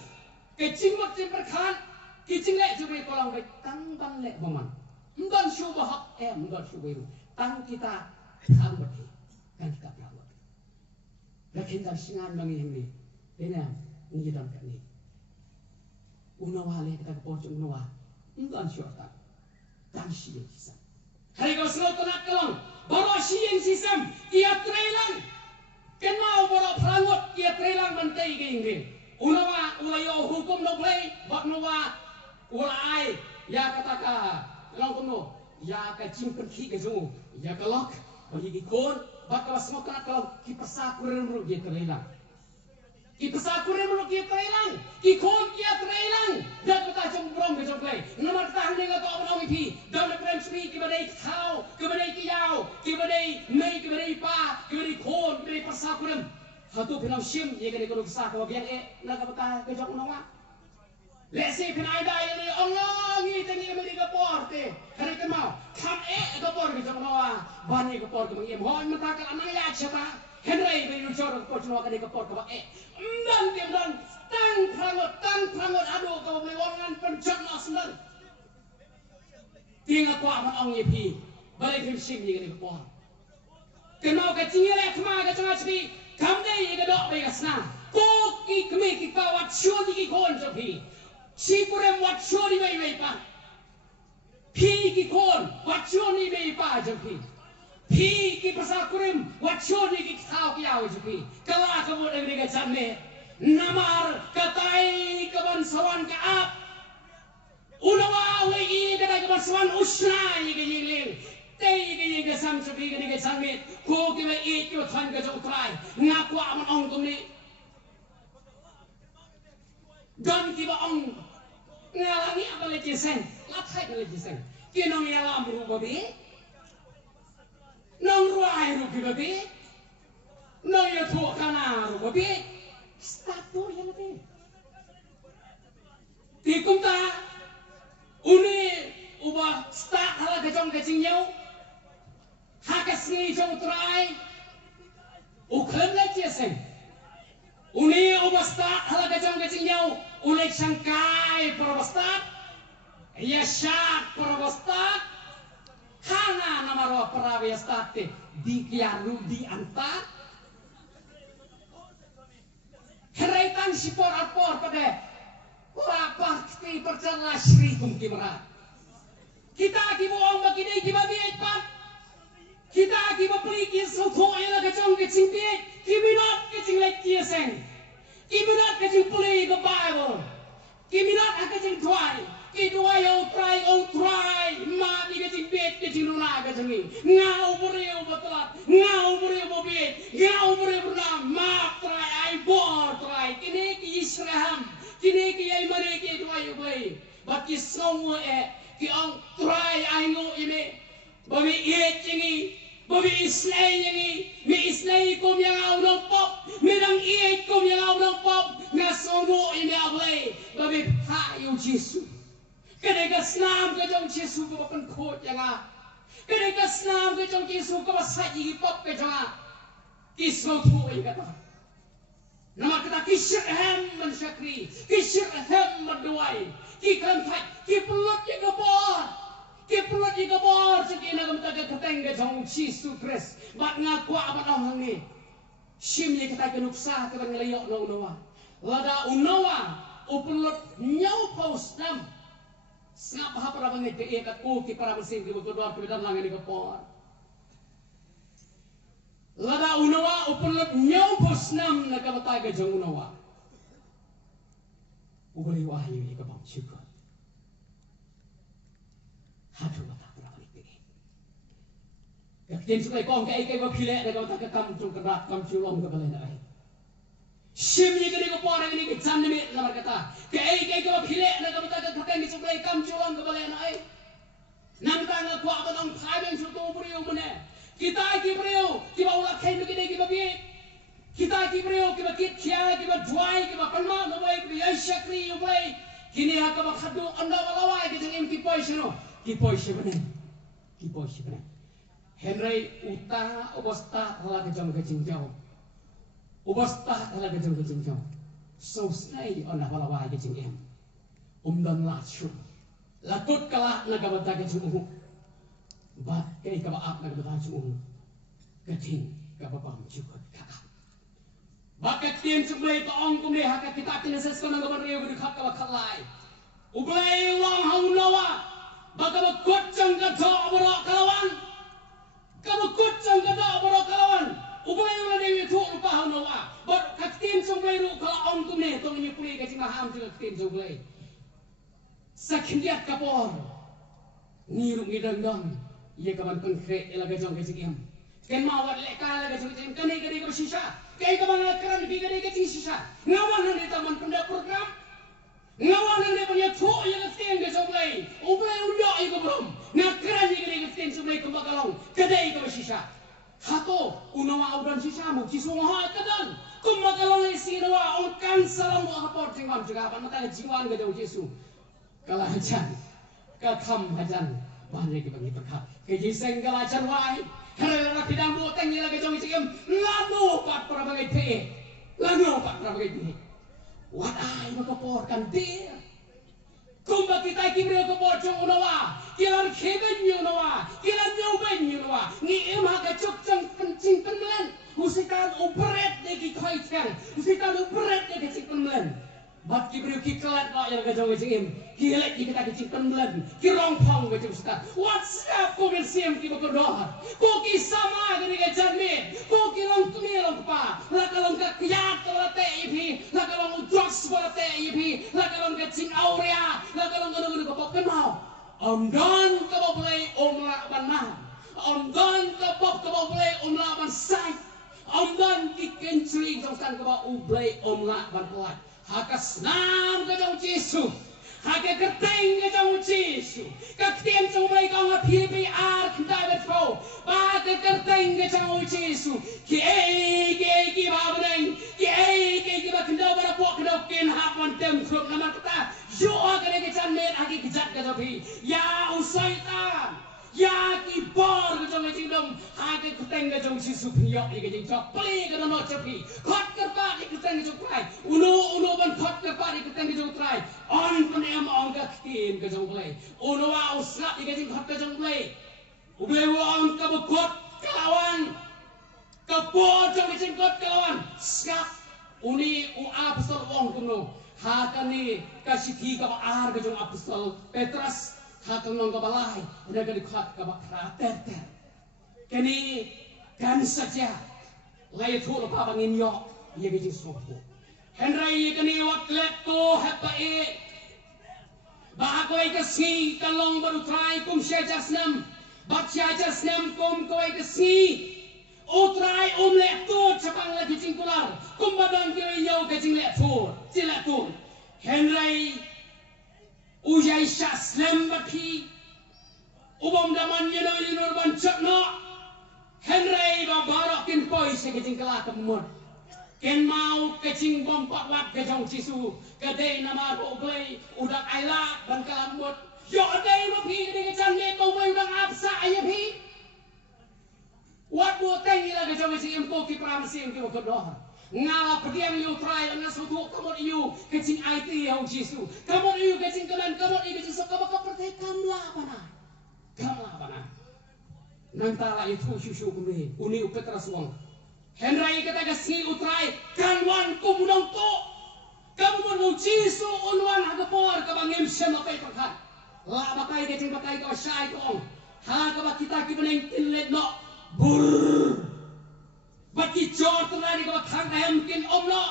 ke cimut sim perkat kising le jube kolang be tang ban le baman mdan shu ba hak mdan shu be tang kita tham bati kan kita prawat lakin dan singan mangi himni dena ngi dan kani unawa le kita ko jong unawa mdan shu ta dan shi sisa hari ko slo to nak kalong baro shi sisam ia trailan kenal baro prangot ia trailan bantai geng unawa ulayo hukum no play bak nawa ulai ya kataka long kono ya ka cimpen ki ke zo ya kalok bagi ki kon bak ka semua kana kalong ki pasa kuren ru ge trailan ki pasa kuren ru ge trailan ki kon ki trailan dak ta jong brom ke jong play nomor ta hne ga to abang pi dam le prem sri ki badai khao ki badai ki yao ki badai mei ki badai pa ki badai kon ki badai pasa kuren hatu pinam shim ye ke ko sa ko biang na ka ta ke jong nawa lesi pinai dai ni Allah ngi tangi me ka porte hari ke mau kam ka por ke jong nawa bani ka por ke ngi ho mata ka anang ya chata henry be yu chor ko chno ka por ka dan tim dan tang prangot ado ka boleh wangan pencak na sendan tinga kwa man ong ye pi balik him sim ye ke por ke mau ka tingere khma ka changa chbi kam dei ye ka dok be ka sna ko ki kme ki pa wat shodi ki kon so pi Sipurem wat shori mei pa. Pi ki kon wat shori mei pa jempi. Pi ki pasakurem wat shori ki khao ki aw jempi. Kala ka bo de ga channe. Namar katai ka ban sawan ka ap. Unawa we i ga ka ban sawan usna i ga yeng. Tei ga yeng ga sam jempi ga channe. Ko ki we i ki than ga jo trai. Ngakwa man ong tum ni. Dan ki ba ong ngalangi apa lagi sen lathai lagi sen kinong yalam ru babi nong ruai ru babi nong ya thu kana ru babi statu ya babi ti kumta uni uba stat hala kacong kacing yau hakas ni jong trai ukhem lagi sen uni uba stat hala kacong kacing yau Ulek sangkai perabastat, ya syak perabastat, hana nama roh perabastat di kiaru di anta, heraitan si por pada lapar ti perjalanan Sri Kumki Merat. Kita akibu bagi dei kibabi pat, kita akibu peliki soto yang kacang kacing piet, kibinot kacing lek kiaseng. Kiminat kacing play the Bible. Kiminat kacing try. Kidway on try. Mati kacing bet kacing luna kacing ni. Ngau beriu betelat. Ngau beriu bobit. Ngau beriu bernam. Maaf try. I bor try. Kini ki Israham. Kini ki ay mani ki dway play. But ki semua ki on try. I know ini. Babi cingi. Babi Islay ini, mi Islay kom yang awang pop, mirang iet kom yang awang pop, ngasono ini ablay, babi hayu Yesus. Ketika Islam kejong Yesus ko makan kot yang ah, ketika Islam kejong Yesus ko masai pop kejong ah, kisah tu ini kata. Nama kita kisah hem mensyakri, kisah hem berdoai, kikan fat, kipelut yang kebor. Kipulot ika bor sekina kam taga katengga jong Yesus Kristus bat ngaku amat orang ni sim ye kita kenuksa kita ngelayok no unawa lada unawa upulot nyau paus nam ngap ha para bangi ke kat ku ki para mesin ki kedua ki dan langan ika bor lada unawa upulot nyau paus nam na kam taga jong unawa ubali wahyu ika bang syukur hatu mata berapa ini? Yakin sukai kong kai kai bapile ada kau tak kam cung kerak kam culong ke balai dah. Shimnya gini ko pora gini ke jam demi lamar kata. Ke ko phile na ko ta ka ni suplai kam chulang ko bale na ai. Nam ta na kwa ba dong phai ben chu tu priu mane. Kita ki priu ki ba ula khain gini ki ba bi. Kita ki priu ki ba kit khia ki ba dwai ki ba panma no bai ki ya shakri yu bai. Kini ha ka ba khadu anda wala wai ki jeng ki poise no. Ki poise bane. Ki poise bane. Henry uta obosta hala ke jong ke jingjau. Ubasta talaga jeng ke jeng jeng, so snai on wala wala ke jeng em, dan lacu, lakut kalah nagabata ke jeng bat ke kabaap nagabata jeng keting kababam juga kaap, bakat tien sebelah itu ong kumde haka kita kineses kena gabar rio berdekat kabakalai, ublai ulang haunawa, baka bakutcang kado berok kalawan, kabakutcang kado berok kalawan. Ublay ulah dewi tu lupa hanawa, ber kaktin sublay ru kalau ong tu ne, tong ni pulih kacing maham tu kaktin sublay. Sakindiat kapor, ni ru ngidang dong, ia kaman konkret elaga jong kacing em. Ken mawat leka elaga jong kacing kani kani kau sisa, kai kaman lekaran bi kani kacing sisa. Ngawan nanti taman pendak program, ngawan nanti punya tu ia kaktin ke sublay, ublay udah ia kabrom, ngakaran ia kani kaktin sublay kumbakalong, kadai kau sisa. Hato unawa udan sisamu cisunga kadan kumakalong isinawa on kansalam mo kapor tingam juga apa mata jiwan ga jauh Yesu kalajan katham hajan banyak bagi berkat kejiseng kalajan wai harana pidang mo tengi lagi jauh Yesu lanu pat prabagai pe lanu pat prabagai pe wadai makapor kan dia kumba kita kibrio ko bocong unawa kilan kheben unawa kilan nyoben unawa ni emha ka chukchang pencing penlen usitan upret de ki khoi thang usitan upret de ki penlen bat kibrio ki kalat lo yang ka jong jing kilek ki kita ki penlen ki rong phong ka usita whatsapp ko ben sim ki ko dohar ko ki sama gani ka janme ko ki rong tumi rong pa la kalong ka kiyat la te ipi la kalong drugs la te ipi la kalong ka jing aurea la kalong ka ko pok mau don ka bo play la ban ma don ka pok ka bo play la ban sai don ki kentri jong san ka bo play la ban plat hakas nam ka jong Yesu hake kerteng ke jong Yesu kaktian jong play ka nga PPR kita betro ba ke kerteng ke jong Yesu ki ba beneng ki ba kenda bara pok kena ken hapan tem krok nama kata yo agak ke chan mer agi kijat ke jopi ya usaitan ya ki bor ke jong jingdom hake kerteng ke jong Yesu pnyok ke jing chok play ke no jopi khot kerpa ke kerteng ke jong trai uno ban khot kerpa ke kerteng ke jong trai on penem ong ke kin ke jong play uno wa usap ke jing khot ke jong play uble wong ke bekot kelawan kapor jong jing khot kelawan skap uni apostol wong kuno hakani kasithi ka ar ke jong apostol Petrus hakang nong ka balai ina ka dikhat ka bakrater kini kan saja lai thu pa bangin yo ye ge jing sopo henry kini waklet ko hapai bahagoi ka si kalong baru try kum jasnam bacha jasnam kum koi ka si utrai le tu chapang lagi cingkular kumbadan kiri yau ke jing le tu henry ujai jasnam baki ubom daman yunur ban chakno henry ba barok kin poi se ke jing kala kemud ken mau ke jing bom pat wat ke jong Yesu ke dei nama ro blai udak aila ban kalamut yo dei ma phi ke chan ne ko mai udak apsa ai phi wat bo tengi la ke jong Yesu ko ki pram sim ki ko doh ngala pediam yu try na su tu kamot yu ke jing IT yo Yesu kamot yu ke jing kanan kamot yu ke jing ka ka pertai kamla bana nantala itu susu kumbe uni Petrus wong Henry kata kasi utrai kanwan kumunong to kamu mau Yesu unwan hagapor kabangem siya pay pagkat la bakay kecing bakay ka syai kong ha ka kita ki beneng tinlet no bur baki jor terari ka thang hem kin omno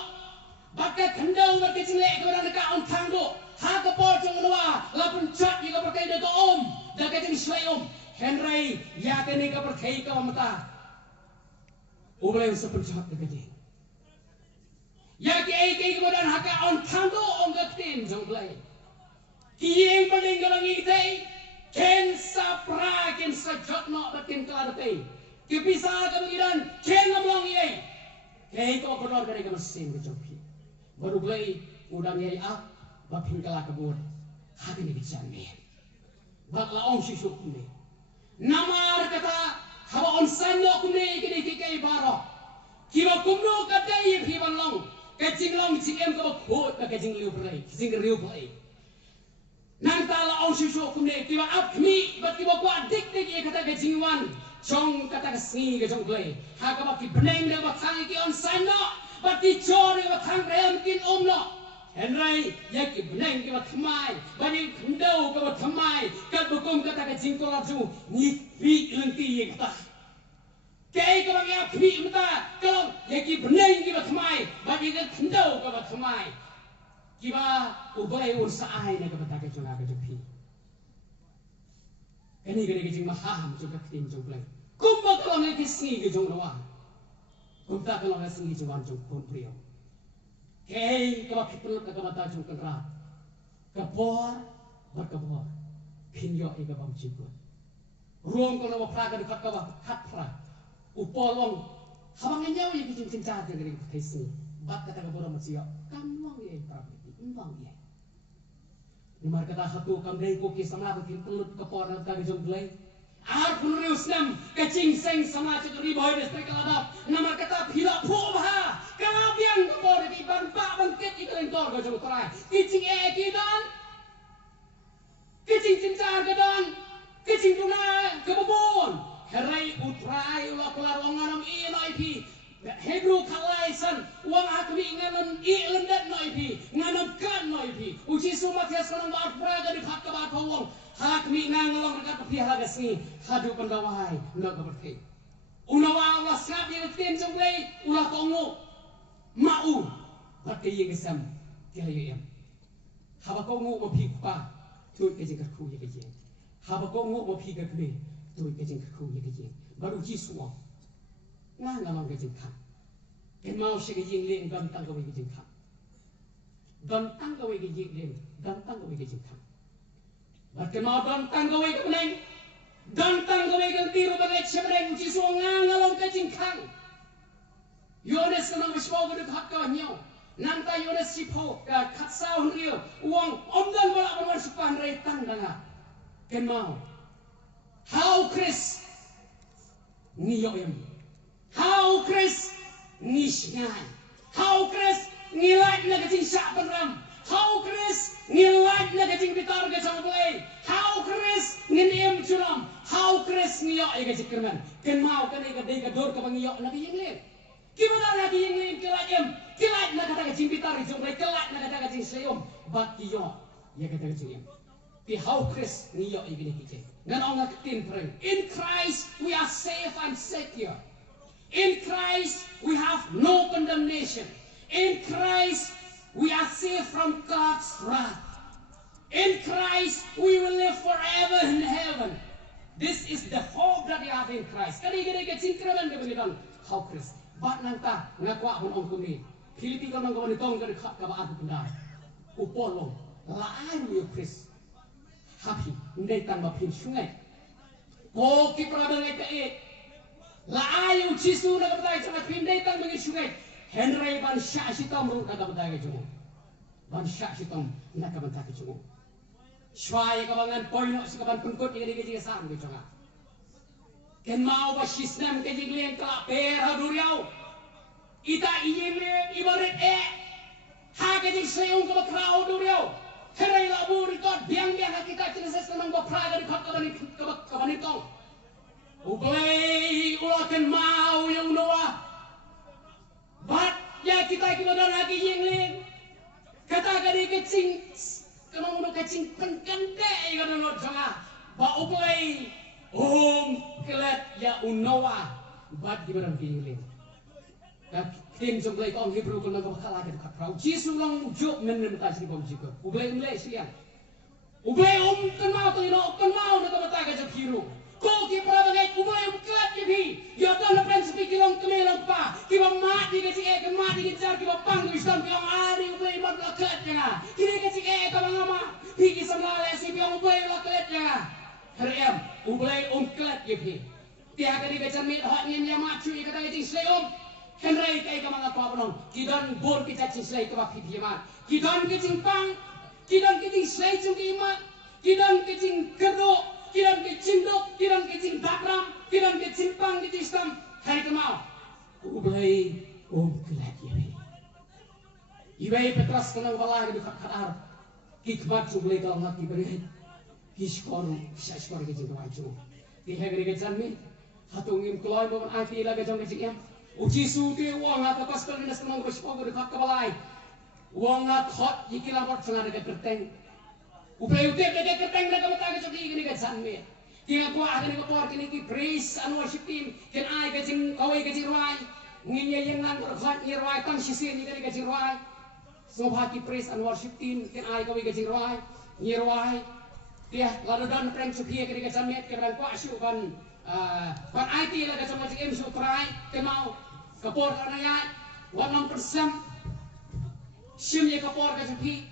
bakay khandau ba kecing le ka na ka on thang do ha ka por jong noa la pun chat ni ka bakay de ka da kecing syai Henry ya kini ka perkai ka mata ublay sepencak de kecing Ya ki kemudian haka on tanto on gatin jong play. Kiyeng paling galang itay. Ken sa pra ken sa jotno batin keladate. Kipisa kemudian ken among ye. Kay ko kodor kare ka mesin ke jopi. Baru play udang ye up bapin kala kabur. Hati ni bicara bakla on shishu kumne. Namar kata hawa on sanyo kumne kini kikai baro. Kiba kumno kadai piban long. Kajing long cingem ka khot ka kajing liu play. Kajing riu play. Nanta la on shishu kumne kiba up kmi bat kiba kwa dik ye kata kajing wan. Chong kata kasni ke jong play. Haka baki beneng de batang ki on sanyo. Baki chore batang rem kin omno. Henry yaki beneng ke batmai. Bani kendau ke batmai. Kat bukum kata kajing kolaju. Ni pi lengki ye kata. Kay ko bang yak kmi mata kalau yaki beneng ki batmai. Bani ke kendau ke batmai. Kiba ubay un saay na ke batake chunga ke jopi. Ini gede gede maham juga ketin jongplay. Kumba kalau ngai kesini ke jong nawa. Kumta kalau ngai kesini jong jong pun priyo. Kei kalau kita ke mata jong kenra. Kapor berkapor. Pinyo ega bam cikut. Ruang kalau praga dekat kawah hatra. Upol wong habang nyawa yang kecing cinta dengan kesini. Bat kata kapor masih kamwang ye prabiti umbang ye. Nimar kata hatu kamdai ko ki sama bikin pelut kepor na taga jong glay. Ar pun rius nam kacing seng sama cekeri boy distrik Keladap. Namar kata pila pubha. Kalabian kepor di ban ba bangkit itu lentor ka jong trai. Kicing kidan. Kicing cincar kedan. Kicing tuna kebubun. Herai utrai ulah kelar wanganam ilai pi. Hebrew kalaisan uang hakmi nganan ilendat noipi nganan kan noipi uji sumatias kanang baat praga di hak kebat wong hakmi ngangalong rekat pihak gasni hadu pendawai ndak keberti unawa ulah sap yang tin jongplay ulah tongo mau berke yang gesam kaya yam haba kongo mo pi pa tu ke jing ku ye ke haba kongo mo pi ke kne tu ke jing ku ye ke baru uji suwa ngang ngalong ke jing kan ken mau se ke jing leng dan tang ke jing kan dan tang ke jing leng dan tang ke jing kan bat ken mau dan tang ke ke leng dan tang ke tiru balai sebreng uji suwa ngang ngalong ke jing kan Yones kenang bespo ke hak ka nyo nanta Yones sipo ka khatsau rio uang omdan bala berwar supan rai tang danga ken mau how Chris ni yo yam how Chris ni shngai how Chris ni light na kajing syak penram how Chris ni light na kajing bitar ke jong play how Chris ni em churam how Chris ni yo e kajing kerman ken mau kan e kadai ka dor ka bang yo na kajing le gimana lagi yang lain kelat na kata kajing bitar ke jong play kelat na kata kajing seyom bat yo ya kata kajing em pi how Chris ni yo e gini kike ngan ong ngatin preng in Christ we are safe and secure. In Christ, we have no condemnation. In Christ, we are safe from God's wrath. In Christ, we will live forever in heaven. This is the hope that we have in Christ. Kali-kali kecingkraman kebenaran. How Christ? Bat nangta ngakwa pun ong kuni. Filipi kau nangkawan itong kari kat kaba aku pendai. Upolong laan yo Christ. Happy ndai tan bapin sungai. Poki prabel ngeke. La ayu cisu na kabay sa pindai tang mga sungai. Henry ban sya sitom rung kabay ka jumo. Ban sya sitom na kabay ka jumo. Sway kabangan poino sa kaban pungkot ini ke sam ke jonga. Ken mau ba sisnam ke jiglen ka per haduriau. Ita iyele ibaret ha ke jig sayong ka krau duriau. Henry la bu record biang-biang kita kinses nang ba praga di kaban itong. Ublay ulakan mau yang Noah. Bat ya kita lagi yang lain. Kata kali kecing, kalau mau kecing penkente kalau mau jangan. Ba ublay kelat ya Noah. Bat gimana pilih? Dan tim jomblay kau Hebrew kalau nak kalah kita kau. Jisu lang job menempat sini kau jika. Ublay siang. Ublay kan mau na mata ka jok hero. Kau ki prabangai ubay kelat gibi. Ya tan na prinsipi kilong kemelang pa. ba ki ba ma di ke e ke ma di ke jar ki ba pang ki stam ki ari ubai mat la klet ya kini ke e ka ngama pi ki samla le si bi ubai la klet ya herem ubai klet ye pi tiha ke ke mi hot ngem ya ma chui ka dai ting sleom henrai kai ka manga pa bonong kidan bor ki cha chi slei ka ba pi pi ma kidan ke ting pang kidan ke ting slei chung ki ma kidan ke ting kero kidan ke ting dok kidan ke ting dakram kidan ke ting pang ke ting stam hai ka mau ubai klet ye pi ibai petras kanang bala ke dekat khar ki khmat chung le ka ngat ki beri ki skor ke ting ka chu tiha ke chan mi hatung im kloy mo an ti la ke jong ke ting uji su te wong at pas kan nas kanang ko skor ke dekat ka balai wong at hot yikilang bot sangar ke kerteng ubai ute ke kerteng na ka mata ke choki ke chan mi tiang ko akan ko por kini ki praise and worship team ken ai ke jing kawai ke jirwai ngin ye yang nan ko khat jirwai tang sisin ni ke jirwai so bha ki praise and worship team ken ai kawai ke jirwai jirwai dia lalu dan prank supia ke jamet ke ran ko asu ban IT la ke sama em su try ke mau ke por kana ya 100% sim ye ke por ke supi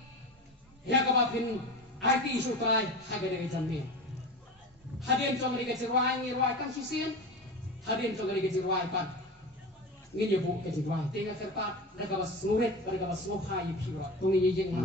ya ke bapin IT su try ha ke jamet hadian jong ke jirwai ngirwai tang sisin hadian jong ke jirwai pan ngin ye bu ke jirwai tinga serta daga bas nuret daga bas ngopha ye phiwa tungi ye jeng na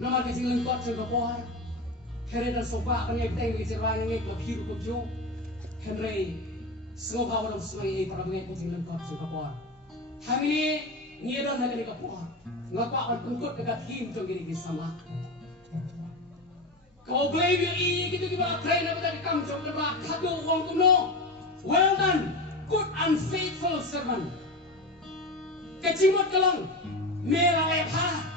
nomor ke sing lengkot sing kapor kere dan sopa pengek teng li sirwai ngek ko biru ko jo henry snow power of sway para pengek ko sing lengkot sing kapor hamini ngedon hagani kapor ngapa on pengkut dekat him to gini sama kau baby i gitu kita train apa tadi kam jom kerba kado wong kumno well done good and faithful servant kecimot kelong mela lepha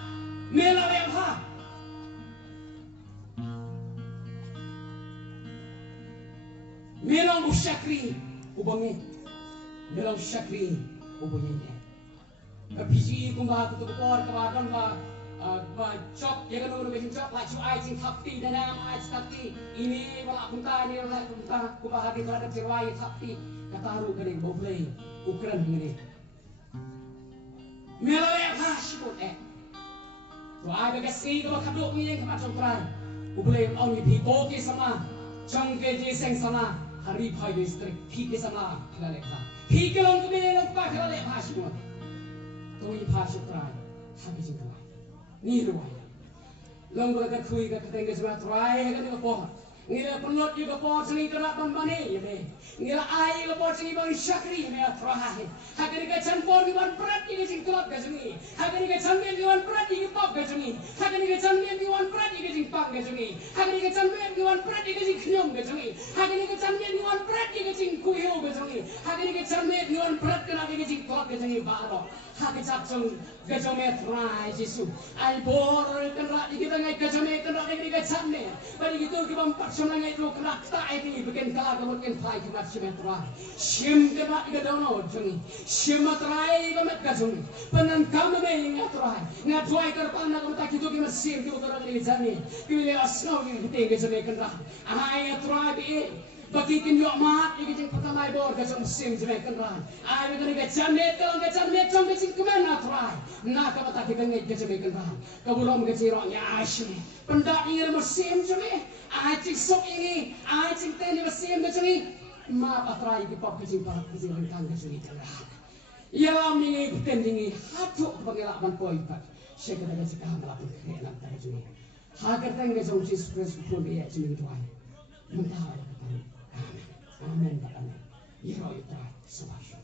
Melang usyakri ubangnya, melang usyakri ubangnya. Biji kumba kutu kupor kawadan ba chop, ya kan orang bikin chop, lacu aicing thapti dan nama aic thapti. Ini wala punta ini wala punta kumba hati berada cerwai thapti kataru kering boblei ukuran ini. Melang apa sibut Tu ada kasi tu kaduk ni yang kemat congkran. Boblei on ni pipo ke sama. trong cái gì sang sama hari phai district khi cái sama khla le pha khi cái long cái bên long pa khla le pha shi mo tôi pha shi trai ha cái gì cái ni ruai long cái khui cái teng cái sama trai cái po ngira penot juga po sini kerak bambane ye ngira ai lo po sini bang syakri me trai hagar cái chan por diwan prat ini sing klop ke sini hagar cái chan men diwan prat ini pop ke sini hagar cái chan men diwan prat ini sing pang ke sini hagar cái chan men diwan prat ini sing knyom ke sini hagar cái chan men diwan prat ini sing kuyo ke sini hagar cái chan men diwan prat kena ini sing klop ke sini baro hagar chan gajong me trai Yesus ai bor kena di kita ngai gajong me kena di kita chan me bagi gitu kita paksona ngai ro kena tai ni bikin kala ko bikin pai kita simetra sim kena di kita no jeng sim trai ko met gajong penan kam me ngai trai ngai trai kar pana ko ta gitu kita sim ko kara ni jani kile asno ni kita gajong me kena ai trai bi bagi kinyo mat iki jing pertama bor ka jong sim jeme kenran ai bi ga chamet ka ga chamet jong ke sing kemen na try na ka mata ki ngai ke jeme kenran ka bulom ke siro nya ashi pendak ingin mesim jeme ai cing sok ini ai cing teni mesim ke jeme ma atrai ki pop ke jing par ke jing kang ke jeme kenran ya mi pretending hatu pangela ban poi pat sheke daga sikam la pun ke na ta jeme ha ka teng ke jong Jesus Christ pun ya jeme tuai mentah amen amen iro ita subhasho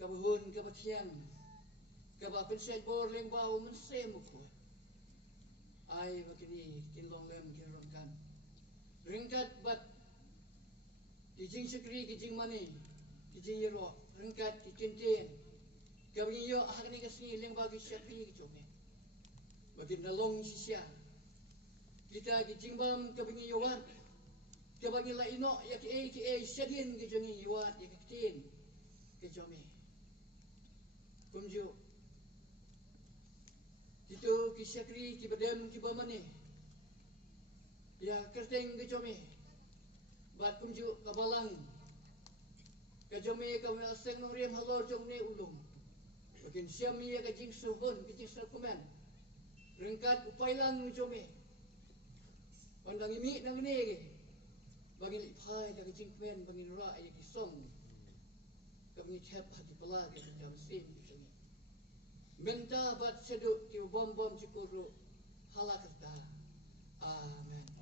Kabahun kabatian kabapin siya bor leng bawo man sem ko ay makini kinlong lem kinron kan ringkat bat kijing sekri kijing mani kijing yero ringkat kijing ten kabing yo hakni kasni leng bagi sekri kijome bagin nalong sisya kita kijing bam kabing yowan kabing la ino yak e sedin kijing yuat yak tin kijome kumju itu kisyakri kibadem kibamane ya kerteng kejome bat kumju kabalang kejome kami aseng nuriem halor jomne ulung bakin syami ya kajing subun kajing sakumen ringkat upailang jome pandang imi nang ne bagi lipai da kajing kmen bagi ra ya kisong kami cep hati pala ke jam sim Minta bat seduk ki bom-bom cikuru halakata. Amen.